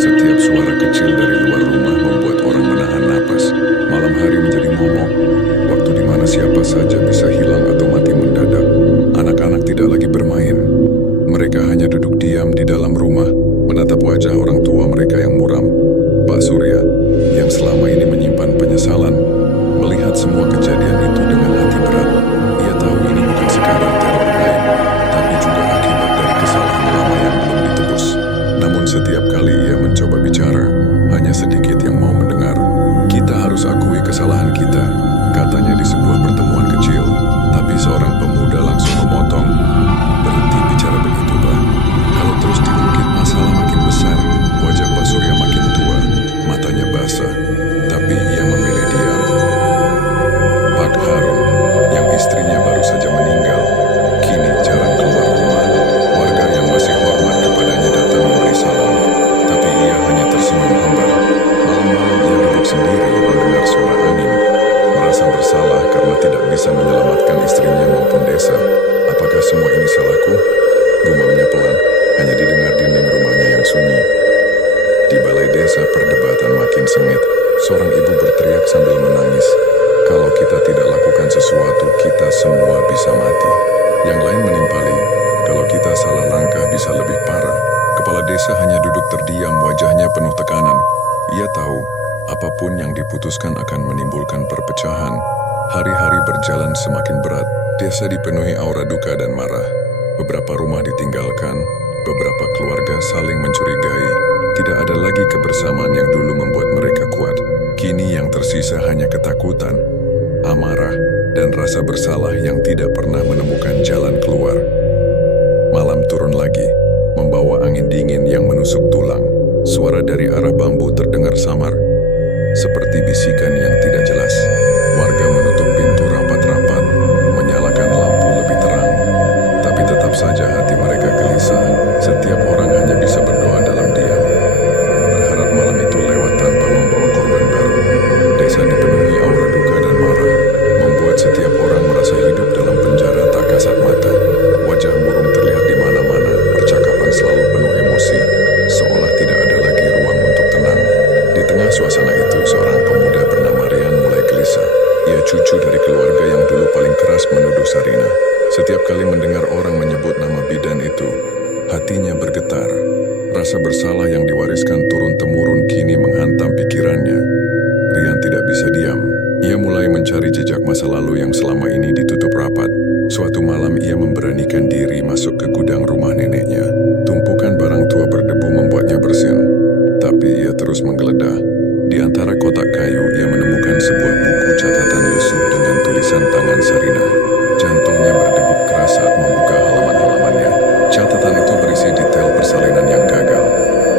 Setiap suara kecil dari luar rumah membuat orang menahan napas. Malam hari menjadi momok, waktu di mana siapa saja bisa hilang atau mati mendadak. Anak-anak tidak lagi bermain. Mereka hanya duduk diam di dalam rumah, menatap wajah orang tua mereka yang muram. Pak Surya, yang selama ini menyimpan penyesalan, melihat semua kejadian itu dengan hati berat. Ia tahu ini bukan sekadar teror gaib, tapi juga akibat dari kesalahan lama yang belum ditebus. Namun setiap kali ia mencoba bicara, hanya sedikit yang mau mendengar. Kita harus akui kesalahan kita, katanya di sebuah pertemuan kecil. Tapi seorang pemuda langsung memotong. Berhenti bicara begitu, Pak. Kalau terus diungkit masalah makin besar. Wajah Pak Surya makin tua, matanya basah. Tapi ia memilih diam. Pak Harun, yang istrinya baru saja meninggal, kini jarang keluar rumah. Warga yang masih hormat kepadanya datang memberi salam. Tapi ia hanya tersenyum hambar. Malam-malam ia duduk sendiri mendengar suara angin. Merasa bersalah karena tidak bisa menyelamatkan istrinya maupun desa. Apakah semua ini salahku? Gumamnya pelan, hanya didengar dinding rumahnya yang sunyi. Di balai desa perdebatan makin sengit. Seorang ibu berteriak sambil menangis. Kalau kita tidak lakukan sesuatu, kita semua bisa mati. Yang lain menimpali, kalau kita salah langkah bisa lebih parah. Kepala desa hanya duduk terdiam, wajahnya penuh tekanan. Ia tahu, apapun yang diputuskan akan menimbulkan perpecahan. Hari-hari berjalan semakin berat. Desa dipenuhi aura duka dan marah. Beberapa rumah ditinggalkan, beberapa keluarga saling mencurigai. Tidak ada lagi kebersamaan yang dulu membuat mereka kuat. Kini yang tersisa hanya ketakutan, amarah, dan rasa bersalah yang tidak pernah menemukan jalan keluar. Malam turun lagi, membawa angin dingin yang menusuk tulang. Suara dari arah bambu terdengar samar, seperti bisikan yang tidak jelas. Warga menutup pintu rapat-rapat, menyalakan lampu lebih terang. Tapi tetap saja hati mereka gelisah. Setiap orang hanya bisa berdoa dalam diam, berharap malam itu lewat tanpa kali mendengar orang menyebut nama bidan itu, hatinya bergetar. Rasa bersalah yang diwariskan turun-temurun kini menghantam pikirannya. Rian tidak bisa diam. Ia mulai mencari jejak masa lalu yang selama ini ditutup rapat. Suatu malam ia memberanikan diri masuk ke gudang rumah neneknya. Tumpukan barang tua berdebu membuatnya bersin. Tapi ia terus menggeledah. Di antara kotak kayu ia menemukan sebuah buku catatan lusuh dengan tulisan tangan Sarina. Jantungnya berdegup keras saat membuka halaman-halamannya. Catatan itu berisi detail persalinan yang gagal,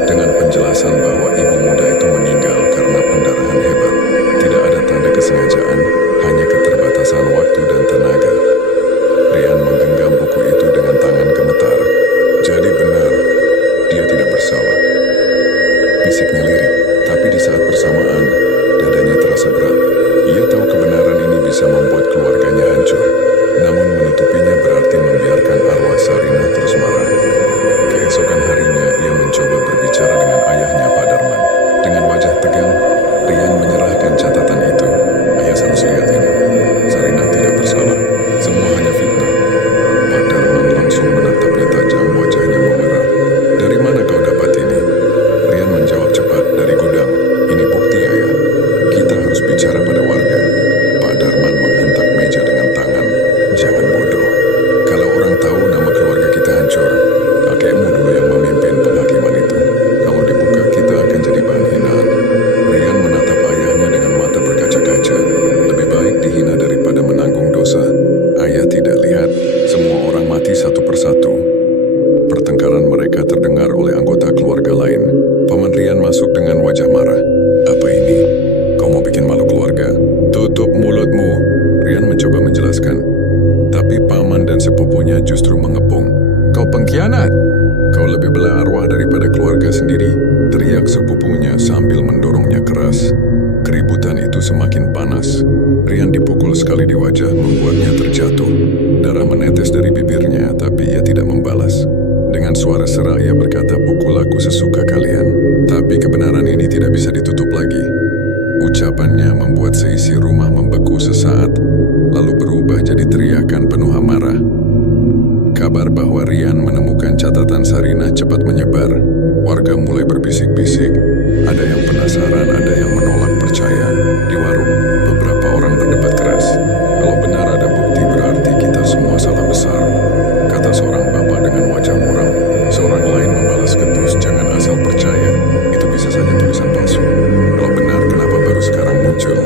dengan penjelasan bahwa ibu muda itu meninggal karena pendarahan hebat. Tidak ada tanda kesengajaan, hanya keterbatasan waktu dan tenaga. Rian menggenggam buku itu dengan tangan gemetar. Jadi benar, dia tidak bersalah. Fisiknya lirih, tapi di saat bersamaan, dadanya terasa berat. Ia tahu kebenaran ini bisa membuat keluarganya hancur. Namun menutupinya berarti membiarkan arwah Sarina terus marah. Keesokan harinya ia mencoba berbicara dengan ayahnya Pak Darman. Dengan wajah tegang, Rian menyerahkan catatan itu. Ayah harus lihat ini. Sarina tidak bersalah. Semua hanya fitnah. Pak Darman langsung menatapnya tajam, wajahnya memerah. Dari mana kau dapat ini? Rian menjawab cepat, dari gudang. Ini bukti, ayah. Kita harus bicara pada warga. Pak Darman menghentak meja dengan tangan. Jangan bodoh. Kalau orang tahu nama keluarga kita hancur, kakekmu dulu yang memimpin penghakiman itu. Kalau dibuka, kita akan jadi bahan hinaan. Rian menatap ayahnya dengan mata berkaca-kaca. Lebih baik dihina daripada menanggung dosa. Ayah tidak lihat, semua orang mati satu persatu. Pertengkaran mereka terdengar oleh anggota keluarga lain. Paman Rian masuk dengan wajah marah. Apa ini? Kau mau bikin malu keluarga? Tutup mulutmu. Rian mencoba menjelaskan. Tapi paman dan sepupunya justru mengepung. Kau pengkhianat! Kau lebih bela arwah daripada keluarga sendiri, teriak sepupunya sambil mendorongnya keras. Keributan itu semakin panas. Rian dipukul sekali di wajah, membuatnya terjatuh. Darah menetes dari bibirnya, tapi ia tidak membalas. Dengan suara serak ia berkata, pukul aku sesuka kalian. Tapi kebenaran ini tidak bisa ditutup lagi. Ucapannya membuat seisi rumah membeku sesaat, lalu berubah jadi teriakan penuh amarah. Kabar bahwa Rian menemukan catatan Sarina cepat menyebar. Warga mulai berbisik-bisik. Ada yang penasaran, ada yang menolak percaya. Di warung, beberapa orang berdebat keras. Kalau benar ada bukti, berarti kita semua salah besar, kata seorang bapak dengan wajah muram. Seorang lain membalas ketus, jangan asal percaya. Itu bisa saja tulisan palsu. Kalau benar, kenapa baru sekarang muncul?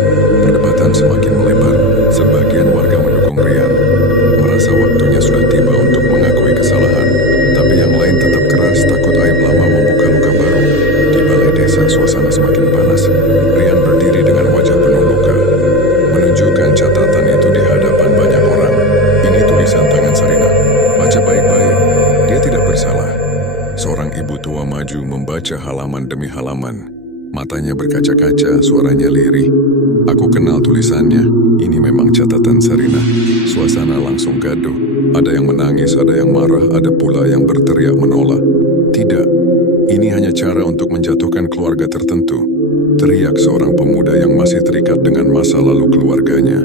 Perdebatan semakin melebar. Sebagian warga mendukung Rian, merasa waktunya sudah tiba untuk mengakui kesalahan. Tapi yang lain tetap keras, takut aib lama membuka luka baru. Di balai desa, suasana semakin panas. Rian berdiri dengan wajah penuh luka, menunjukkan catatan itu di hadapan banyak orang. Ini tulisan tangan Sarina. Baca baik-baik. Dia tidak bersalah. Seorang ibu tua maju membaca halaman demi halaman. Matanya berkaca-kaca, suaranya lirih. Aku kenal tulisannya. Ini memang catatan Sarina. Suasana langsung gaduh. Ada yang menangis, ada yang marah, ada pula yang berteriak menolak. Tidak, ini hanya cara untuk menjatuhkan keluarga tertentu. Teriak seorang pemuda yang masih terikat dengan masa lalu keluarganya.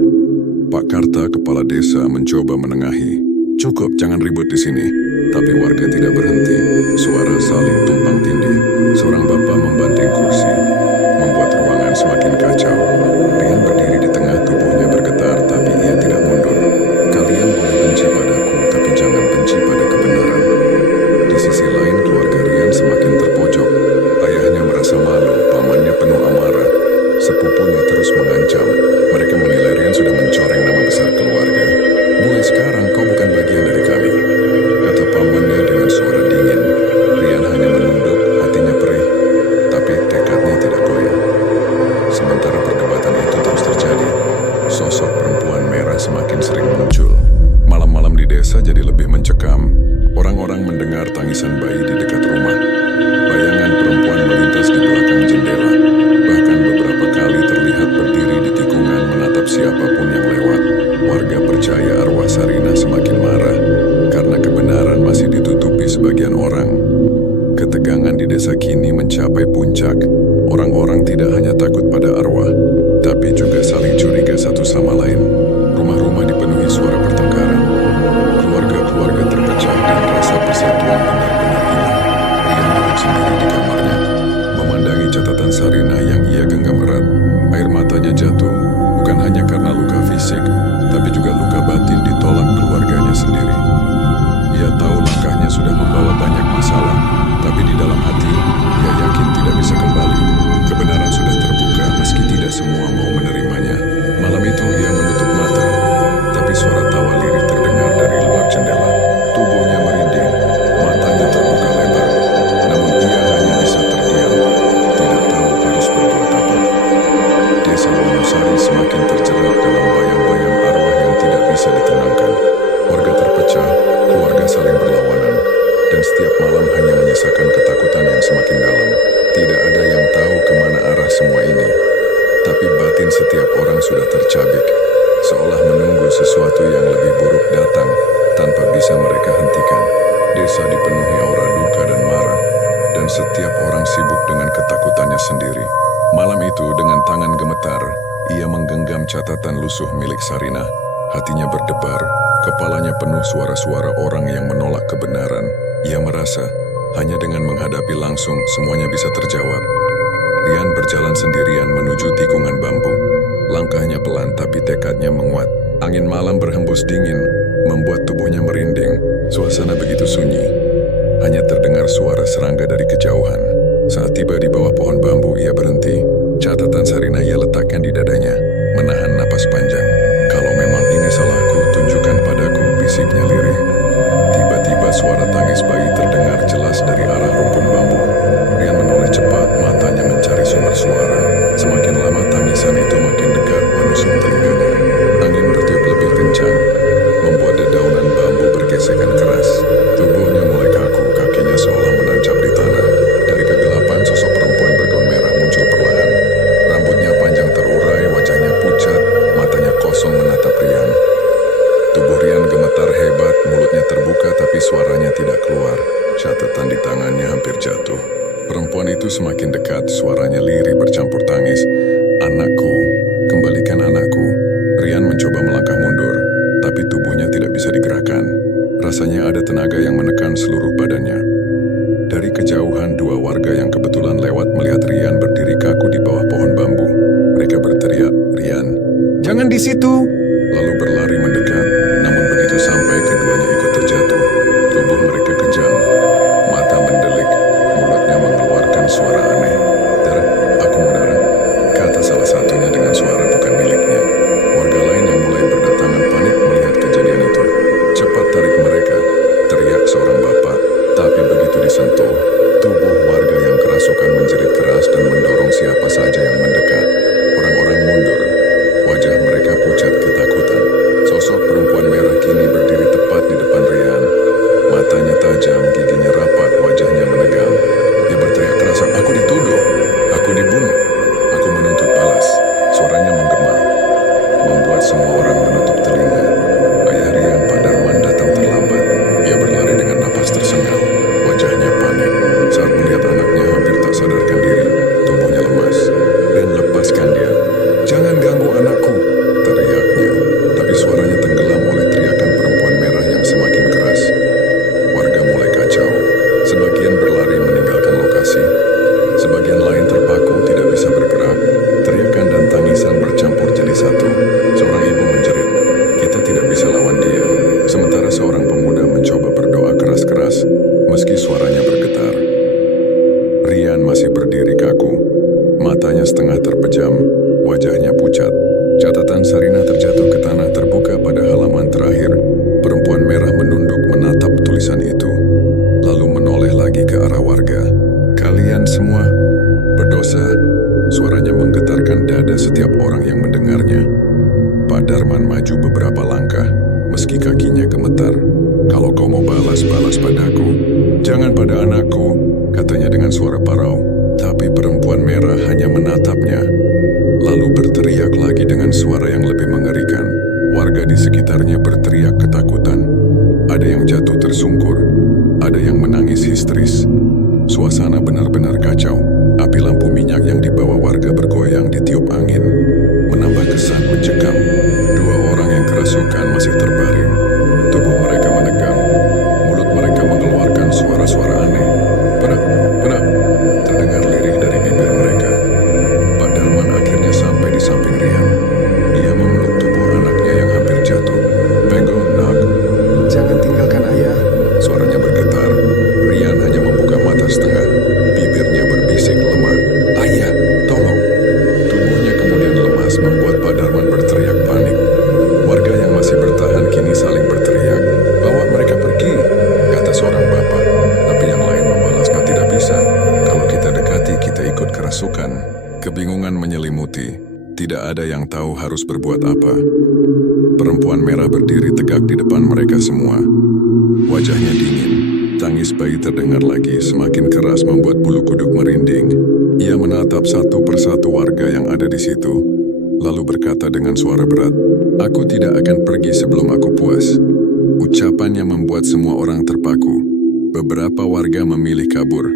Pak Karta, kepala desa, mencoba menengahi. Cukup, jangan ribut di sini. Tapi warga tidak berhenti. Suara saling tumpang tindih. Seorang bapak membanting kursi, membuat ruangan semakin kacau. Rian berdiri di tengah, tubuhnya bergetar, tapi ia tidak mundur. Kalian boleh benci padaku, tapi jangan benci pada kebenaran. Di sisi lain, keluarga Rian semakin terpojok. Ayahnya merasa malu, pamannya penuh amarah. Sepupunya terus mengancam. Mereka menilai Rian sudah mencoreng nama besar keluarga. Mulai sekarang kau bukan bagian dari kami, kata pamannya dengan suara dingin. Rian hanya menunduk, hatinya perih, tapi tekadnya tidak goyah. Sementara perdebatan itu terus terjadi, sosok perempuan merah semakin sering muncul. Malam-malam di desa jadi lebih mencekam. Orang-orang mendengar tangisan bayi di dekat rumah. Bayangan perempuan melintas di belakang jendela. Bahkan beberapa kali terlihat berdiri di tikungan menatap siapapun yang lewat. Warga percaya arwah Sarina semakin marah karena kebenaran masih ditutupi sebagian orang. Ketegangan di desa kini mencapai puncak. Orang-orang tidak hanya takut pada arwah, tapi juga saling curiga satu sama lain. Rumah-rumah dipenuhi diiringi suara pertengkaran. Keluarga-keluarga terpecah dan rasa persatuan benar-benar hilang. Rian duduk sendiri di kamarnya, memandangi catatan Sarinah yang ia genggam erat. Air matanya jatuh, bukan hanya karena luka fisik, tapi juga luka batin ditolak keluarganya sendiri. Ia tahu langkahnya sudah membawa banyak masalah, tapi di dalam hati, ia yakin tidak bisa kembali. Kebenaran sudah terbuka meski tidak semua mau menerimanya. Malam itu ia menutup mata, tapi suara tawa lirih terdengar dari luar jendela. Tubuhnya merinding, matanya terbuka lebar. Namun ia hanya bisa terdiam, tidak tahu harus berbuat apa. Desa Wonosari semakin terjerat dalam bayang-bayang arwah yang tidak bisa ditenangkan. Warga terpecah, keluarga saling berlawanan, dan setiap malam hanya menyisakan ketakutan yang semakin dalam. Tidak ada yang tahu kemana arah semua ini, tapi batin setiap orang sudah tercabik, seolah menunggu sesuatu yang lebih buruk datang tanpa bisa mereka hentikan. Desa dipenuhi aura duka dan marah, dan setiap orang sibuk dengan ketakutannya sendiri. Malam itu dengan tangan gemetar, ia menggenggam catatan lusuh milik Sarinah. Hatinya berdebar, kepalanya penuh suara-suara orang yang menolak kebenaran. Ia merasa hanya dengan menghadapi langsung semuanya bisa terjawab. Rian berjalan sendirian menuju tikungan bambu. Langkahnya pelan tapi tekadnya menguat. Angin malam berhembus dingin, membuat tubuhnya merinding. Suasana begitu sunyi. Hanya terdengar suara serangga dari kejauhan. Saat tiba di bawah pohon bambu, ia berhenti. Catatan Sarinah ia letakkan di dadanya, menahan napas panjang. Kalau memang ini salahku, tunjukkan padaku, bisiknya lirih. Tiba-tiba suara tangis bayi terdengar jelas dari arah rumpun bambu. Rian menoleh cepat, matanya mencari sumber suara. Semakin lama tangisan itu makin dekat menusuk telinganya. Angin bertiup lebih kencang, membuat dedaunan bambu bergesekan keras. Tubuhnya mulai kaku, kakinya seolah menancap di tanah. Dari kegelapan, sosok perempuan bergaun merah muncul perlahan. Rambutnya panjang terurai, wajahnya pucat, matanya kosong menatap Rian. Tubuh Rian gemetar hebat, mulutnya terbuka tapi suaranya tidak keluar. Catatan di tangannya hampir jatuh. Perempuan itu semakin dekat, suaranya lirih bercampur tangis. Anakku, kembalikan anakku. Rian mencoba melangkah mundur, tapi tubuhnya tidak bisa digerakkan. Rasanya ada tenaga yang menekan seluruh badannya. Dari kejauhan, dua warga yang kebetulan lewat melihat Rian berdiri kaku di bawah pohon bambu. Mereka berteriak, "Rian, jangan di situ!" Lalu berlari mendekat, namun begitu sampai keduanya ikut terjatuh. Tubuh mereka kejang, mata mendelik, mulutnya mengeluarkan suara aneh. "Darah, aku mau darah," kata salah satunya dengan suara bukan miliknya. Warga lain yang mulai berdatangan panik melihat kejadian itu. "Cepat tarik mereka," teriak seorang bapak. Tapi begitu disentuh, tubuh warga yang kerasukan menjerit keras dan mendorong siapa saja yang mendekat. Orang-orang mundur, wajah mereka pucat ketakutan. Sosok perempuan merah kini berdiri tepat di depan Rian. Matanya tajam, giginya rapat, wajahnya menegang. Dia berteriak keras, "Aku dituduh, aku dibunuh, aku menuntut balas." Suaranya menggema, membuat semua orang menutup telinga. Ayah Rian, Pak Darman, datang terlambat. Ia berlari dengan napas tersengal, wajahnya panik. Saat melihat anaknya hampir tak sadarkan diri, tubuhnya lemas. "Dan lepaskan dia, jangan ganggu anakku," teriaknya. Tapi suaranya tenggelam oleh teriakan perempuan merah yang semakin keras. Warga mulai kacau. Sebagian berlari meninggalkan lokasi. Sebagian lain terpaku tidak bisa bergerak. Teriakan dan tangisan bercampur jadi satu. Seorang ibu menjerit, "Kita tidak bisa lawan dia." Sementara seorang pemuda mencoba berdoa keras-keras, meski suaranya bergetar. Rian masih berdiri kaku, matanya setengah terpejam, wajahnya pucat. Catatan Sarinah terjatuh ke tanah terbuka pada halaman terakhir. Perempuan merah menunduk menatap tulisan itu, lalu menoleh lagi ke arah warga. "Kalian semua berdosa." Suaranya menggetarkan dada setiap orang yang mendengarnya. Pak Darman maju beberapa langkah, meski kakinya gemetar. "Kalau kau mau balas, balas padaku. Jangan pada anakku," katanya dengan suara parau. Tapi perempuan merah hanya menatapnya, lalu berteriak lagi dengan suara yang lebih mengerikan. Warga di sekitarnya berteriak ketakutan. Ada yang jatuh tersungkur, ada yang menangis histeris. Suasana benar-benar kacau. Api lampu minyak yang dibawa warga bergoyang ditiup angin, menambah kesan mencekam. Dua orang yang kerasukan masih kerasukan, kebingungan menyelimuti. Tidak ada yang tahu harus berbuat apa. Perempuan merah berdiri tegak di depan mereka semua. Wajahnya dingin. Tangis bayi terdengar lagi, semakin keras membuat bulu kuduk merinding. Ia menatap satu persatu warga yang ada di situ, lalu berkata dengan suara berat, "Aku tidak akan pergi sebelum aku puas." Ucapannya membuat semua orang terpaku. Beberapa warga memilih kabur,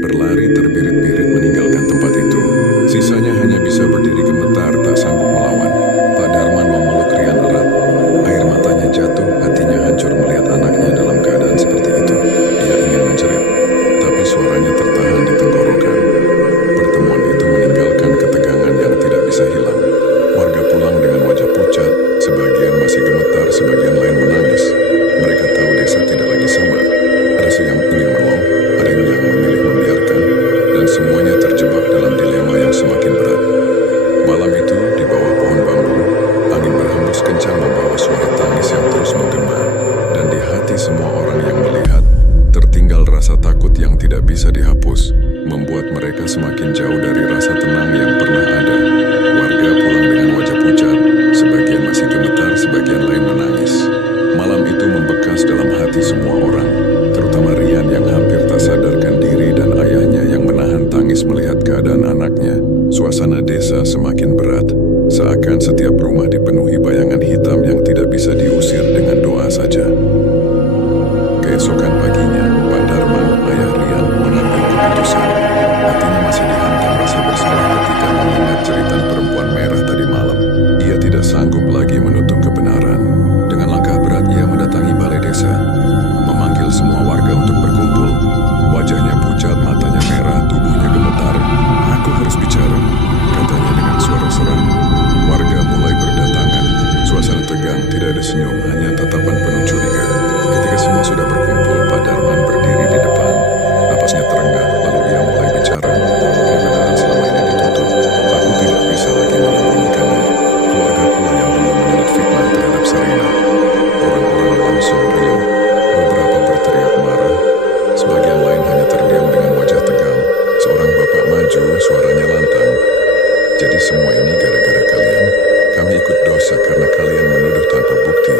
berlari terbirit-birit meninggalkan tempat itu. Sisanya hanya bisa berdiri gemetar, tak sanggup melawan. Pak Darman memeluk Rian erat. Air matanya jatuh, hatinya hancur melihat anaknya dalam keadaan seperti itu. Ia ingin menjerit, tapi suaranya tertahan di tenggorokan. Pertemuan itu meninggalkan ketegangan yang tidak bisa hilang. Warga pulang dengan wajah pucat, sebagian masih gemetar, sebagian lain menangis. Mereka tahu desa tidak lagi sama. Ada yang ingin menolong, ada yang memilih membiarkan, dan semuanya terjebak dalam dilema yang semakin berat. Malam itu, di bawah pohon bambu, angin berhembus kencang membawa suara tangis yang terus menggema, dan di hati semua orang yang melihat, tertinggal rasa takut yang tidak bisa dihapus, membuat mereka semakin jauh dari rasa tenang yang pernah ada. Warga pulang dengan wajah pucat, sebagian masih gemetar, sebagian lain menangis. Malam itu membekas dalam hati semua orang, terutama Rian yang hampir tak sadarkan diri dan ayahnya yang menahan tangis melihat keadaan anaknya. Suasana desa semakin berat, seakan setiap rumah dipenuhi bayangan hitam yang tidak bisa diusir dengan doa saja. Keesokan paginya, Pak Darman, ayah Rian, mengambil keputusan. Hatinya masih dihantam rasa bersalah ketika mengingat cerita perempuan merah tadi malam. Ia tidak sanggup lagi menutup kebenaran. Dengan langkah berat ia mendatangi balai desa, memanggil semua warga untuk berkumpul. Wajahnya pucat, matanya merah, tubuhnya gemetar. "Aku harus bicara," katanya dengan suara seram. Warga mulai berdatangan. Suasana tegang, tidak ada senyum, hanya tatapan penuh curiga. Ketika semua sudah berkumpul, Pak Darman berdiri di depan. Napasnya terengah, lalu ia mulai bicara. "Kebenaran selama ini ditutup. Aku tidak bisa lagi menyembunyikannya. Keluarga pula yang dulu menyulut fitnah terhadap Sarina." Orang-orang langsung riuh. Beberapa berteriak marah. Sebagian lain hanya terdiam dengan wajah tegang. Seorang bapak maju, suaranya lantang. "Jadi semua ini gara-gara kalian? Kami ikut dosa karena kalian menuduh tanpa bukti."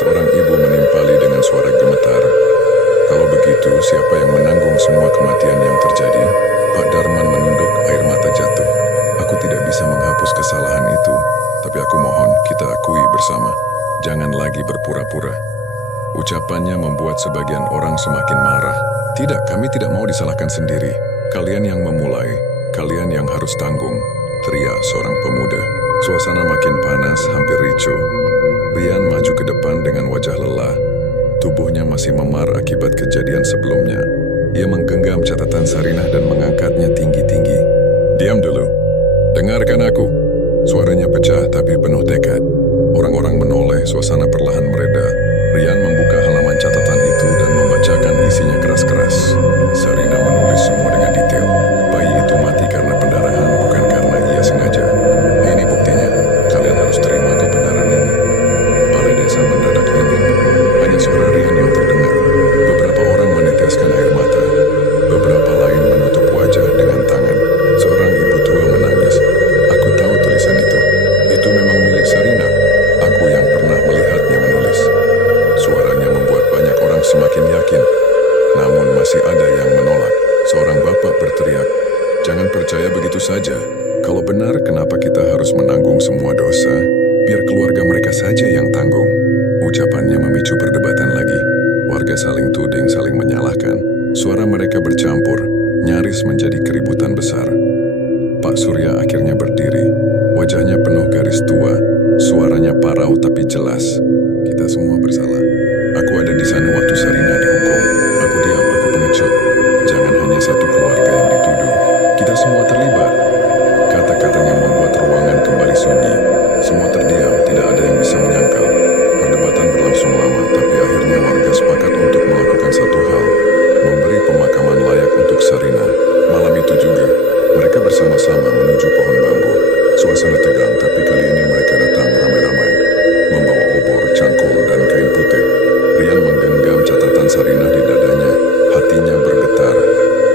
Seorang ibu menimpali dengan suara gemetar. "Kalau begitu, siapa yang menanggung semua kematian yang terjadi?" Pak Darman menunduk, air mata jatuh. "Aku tidak bisa menghapus kesalahan itu, tapi aku mohon kita akui bersama. Jangan lagi berpura-pura." Ucapannya membuat sebagian orang semakin marah. "Tidak, kami tidak mau disalahkan sendiri. Kalian yang memulai, kalian yang harus tanggung," teriak seorang pemuda. Suasana makin panas, hampir ricuh. Rian maju ke depan dengan wajah lelah. Tubuhnya masih memar akibat kejadian sebelumnya. Ia menggenggam catatan Sarinah dan mengangkatnya tinggi-tinggi. "Diam dulu. Dengarkan aku." Suaranya pecah tapi penuh tekad. Orang-orang menoleh, suasana perlahan mereda. Rian membuka halaman catatan itu dan membacakan isinya keras-keras. Sarina menulis semua dengan detail. Bayi itu mati karena pendarahan, bukan karena ia sengaja. Ini buktinya. Kalian harus terima kebenaran ini. Balai desa mendadak hening. Hanya suara Rian yang terdengar. Beberapa orang meneteskan air mata. Beberapa lain menutup wajah dengan tangan. Seorang ibu tua menangis. "Aku tahu tulisan itu. Itu memang milik Sarina. Aku yang pernah melihatnya menulis." Suaranya membuat banyak orang semakin yakin. Namun masih ada yang menolak. Seorang bapak berteriak, "Jangan percaya begitu saja. Kalau benar, kenapa kita harus menanggung semua dosa? Biar keluarga mereka saja yang tanggung." Ucapannya memicu perdebatan lagi. Warga saling tuding, saling menyalahkan. Suara mereka bercampur, nyaris menjadi keributan besar. Pak Surya akhirnya berdiri. Wajahnya penuh garis tua. Suaranya parau tapi jelas. "Kita semua bersalah. Aku ada di sana waktu Sarina dihukum. Aku diam, aku pengecut. Jangan hanya satu keluarga yang dituduh. Kita semua terlibat." Kata-katanya membuat ruangan kembali sunyi. Semua terdiam, tidak ada yang bisa menyangkal. Perdebatan berlangsung lama, tapi akhirnya warga sepakat untuk melakukan satu hal. Memberi pemakaman layak untuk Sarina. Malam itu juga, mereka bersama-sama menuju pohon bambu. Suasana tegang, tapi kali ini mereka datang ramai-ramai. Membawa obor, cangkul, dan kain putih. Rian menggenggam catatan Sarina di dadanya. Hatinya bergetar,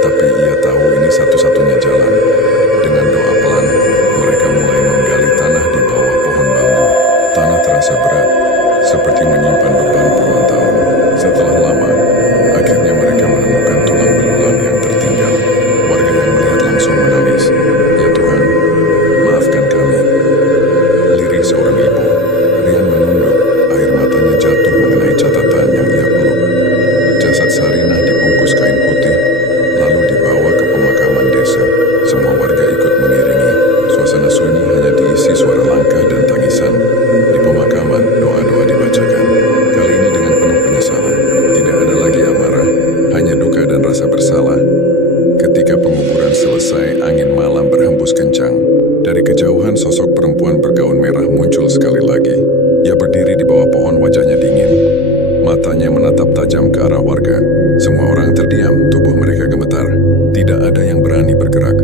tapi ia tahu ini satu-satunya jalan. selesai, angin malam berhembus kencang. Dari kejauhan sosok perempuan bergaun merah muncul sekali lagi. Ia berdiri di bawah pohon, wajahnya dingin. Matanya menatap tajam ke arah warga. Semua orang terdiam, tubuh mereka gemetar. Tidak ada yang berani bergerak.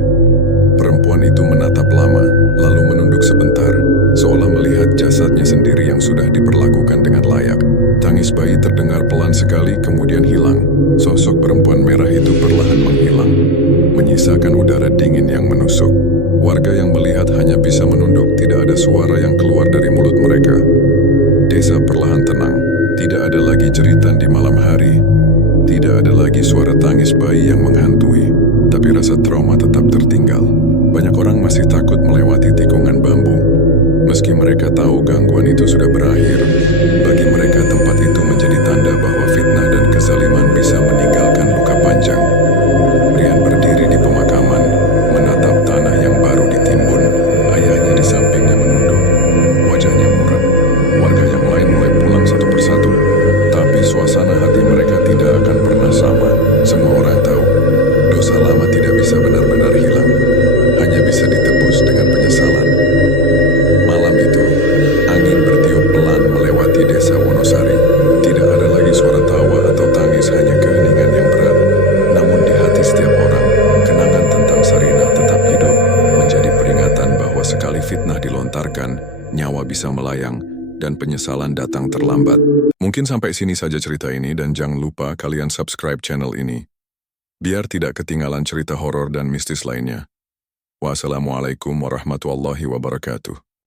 Perempuan itu menatap lama, lalu menunduk sebentar, seolah melihat jasadnya sendiri yang sudah diperlakukan dengan layak. Tangis bayi terdengar pelan sekali, kemudian hilang. Sosok perempuan merah itu perlahan menghilang, menyisakan udara dingin yang menusuk. Warga yang melihat hanya bisa menunduk, tidak ada suara yang keluar dari mulut mereka. Desa perlahan tenang. Tidak ada lagi jeritan di malam hari. Tidak ada lagi suara tangis bayi yang menghantui. Tapi rasa trauma tetap tertinggal. Banyak orang masih takut melewati tikungan bambu. Meski mereka tahu gangguan itu sudah berakhir, bagi mereka tempat itu menjadi tanda bahwa fitnah dan kezaliman bisa meninggalkan luka panjang. Rian berdiri di pemakaman, menatap tanah yang baru ditimbun. Ayahnya di sampingnya menunduk. Wajahnya muram. Warga yang lain mulai pulang satu persatu. Tapi suasana hati mereka tidak akan pernah sama. Semua orang tahu, dosa lama tidak bisa benar-benar hilang. Hanya bisa ditebus dengan penyesalan. Malam itu, angin bertiup pelan melewati desa Wonosari. Tidak ada lagi suara tawa atau tangis, hanya keheningan yang berat. Namun di hati setiap orang, kenangan tentang Sarinah tetap hidup, menjadi peringatan bahwa sekali fitnah dilontarkan, nyawa bisa melayang, dan penyesalan datang terlambat. Mungkin sampai sini saja cerita ini, dan jangan lupa kalian subscribe channel ini, biar tidak ketinggalan cerita horor dan mistis lainnya. Wassalamualaikum warahmatullahi wabarakatuh.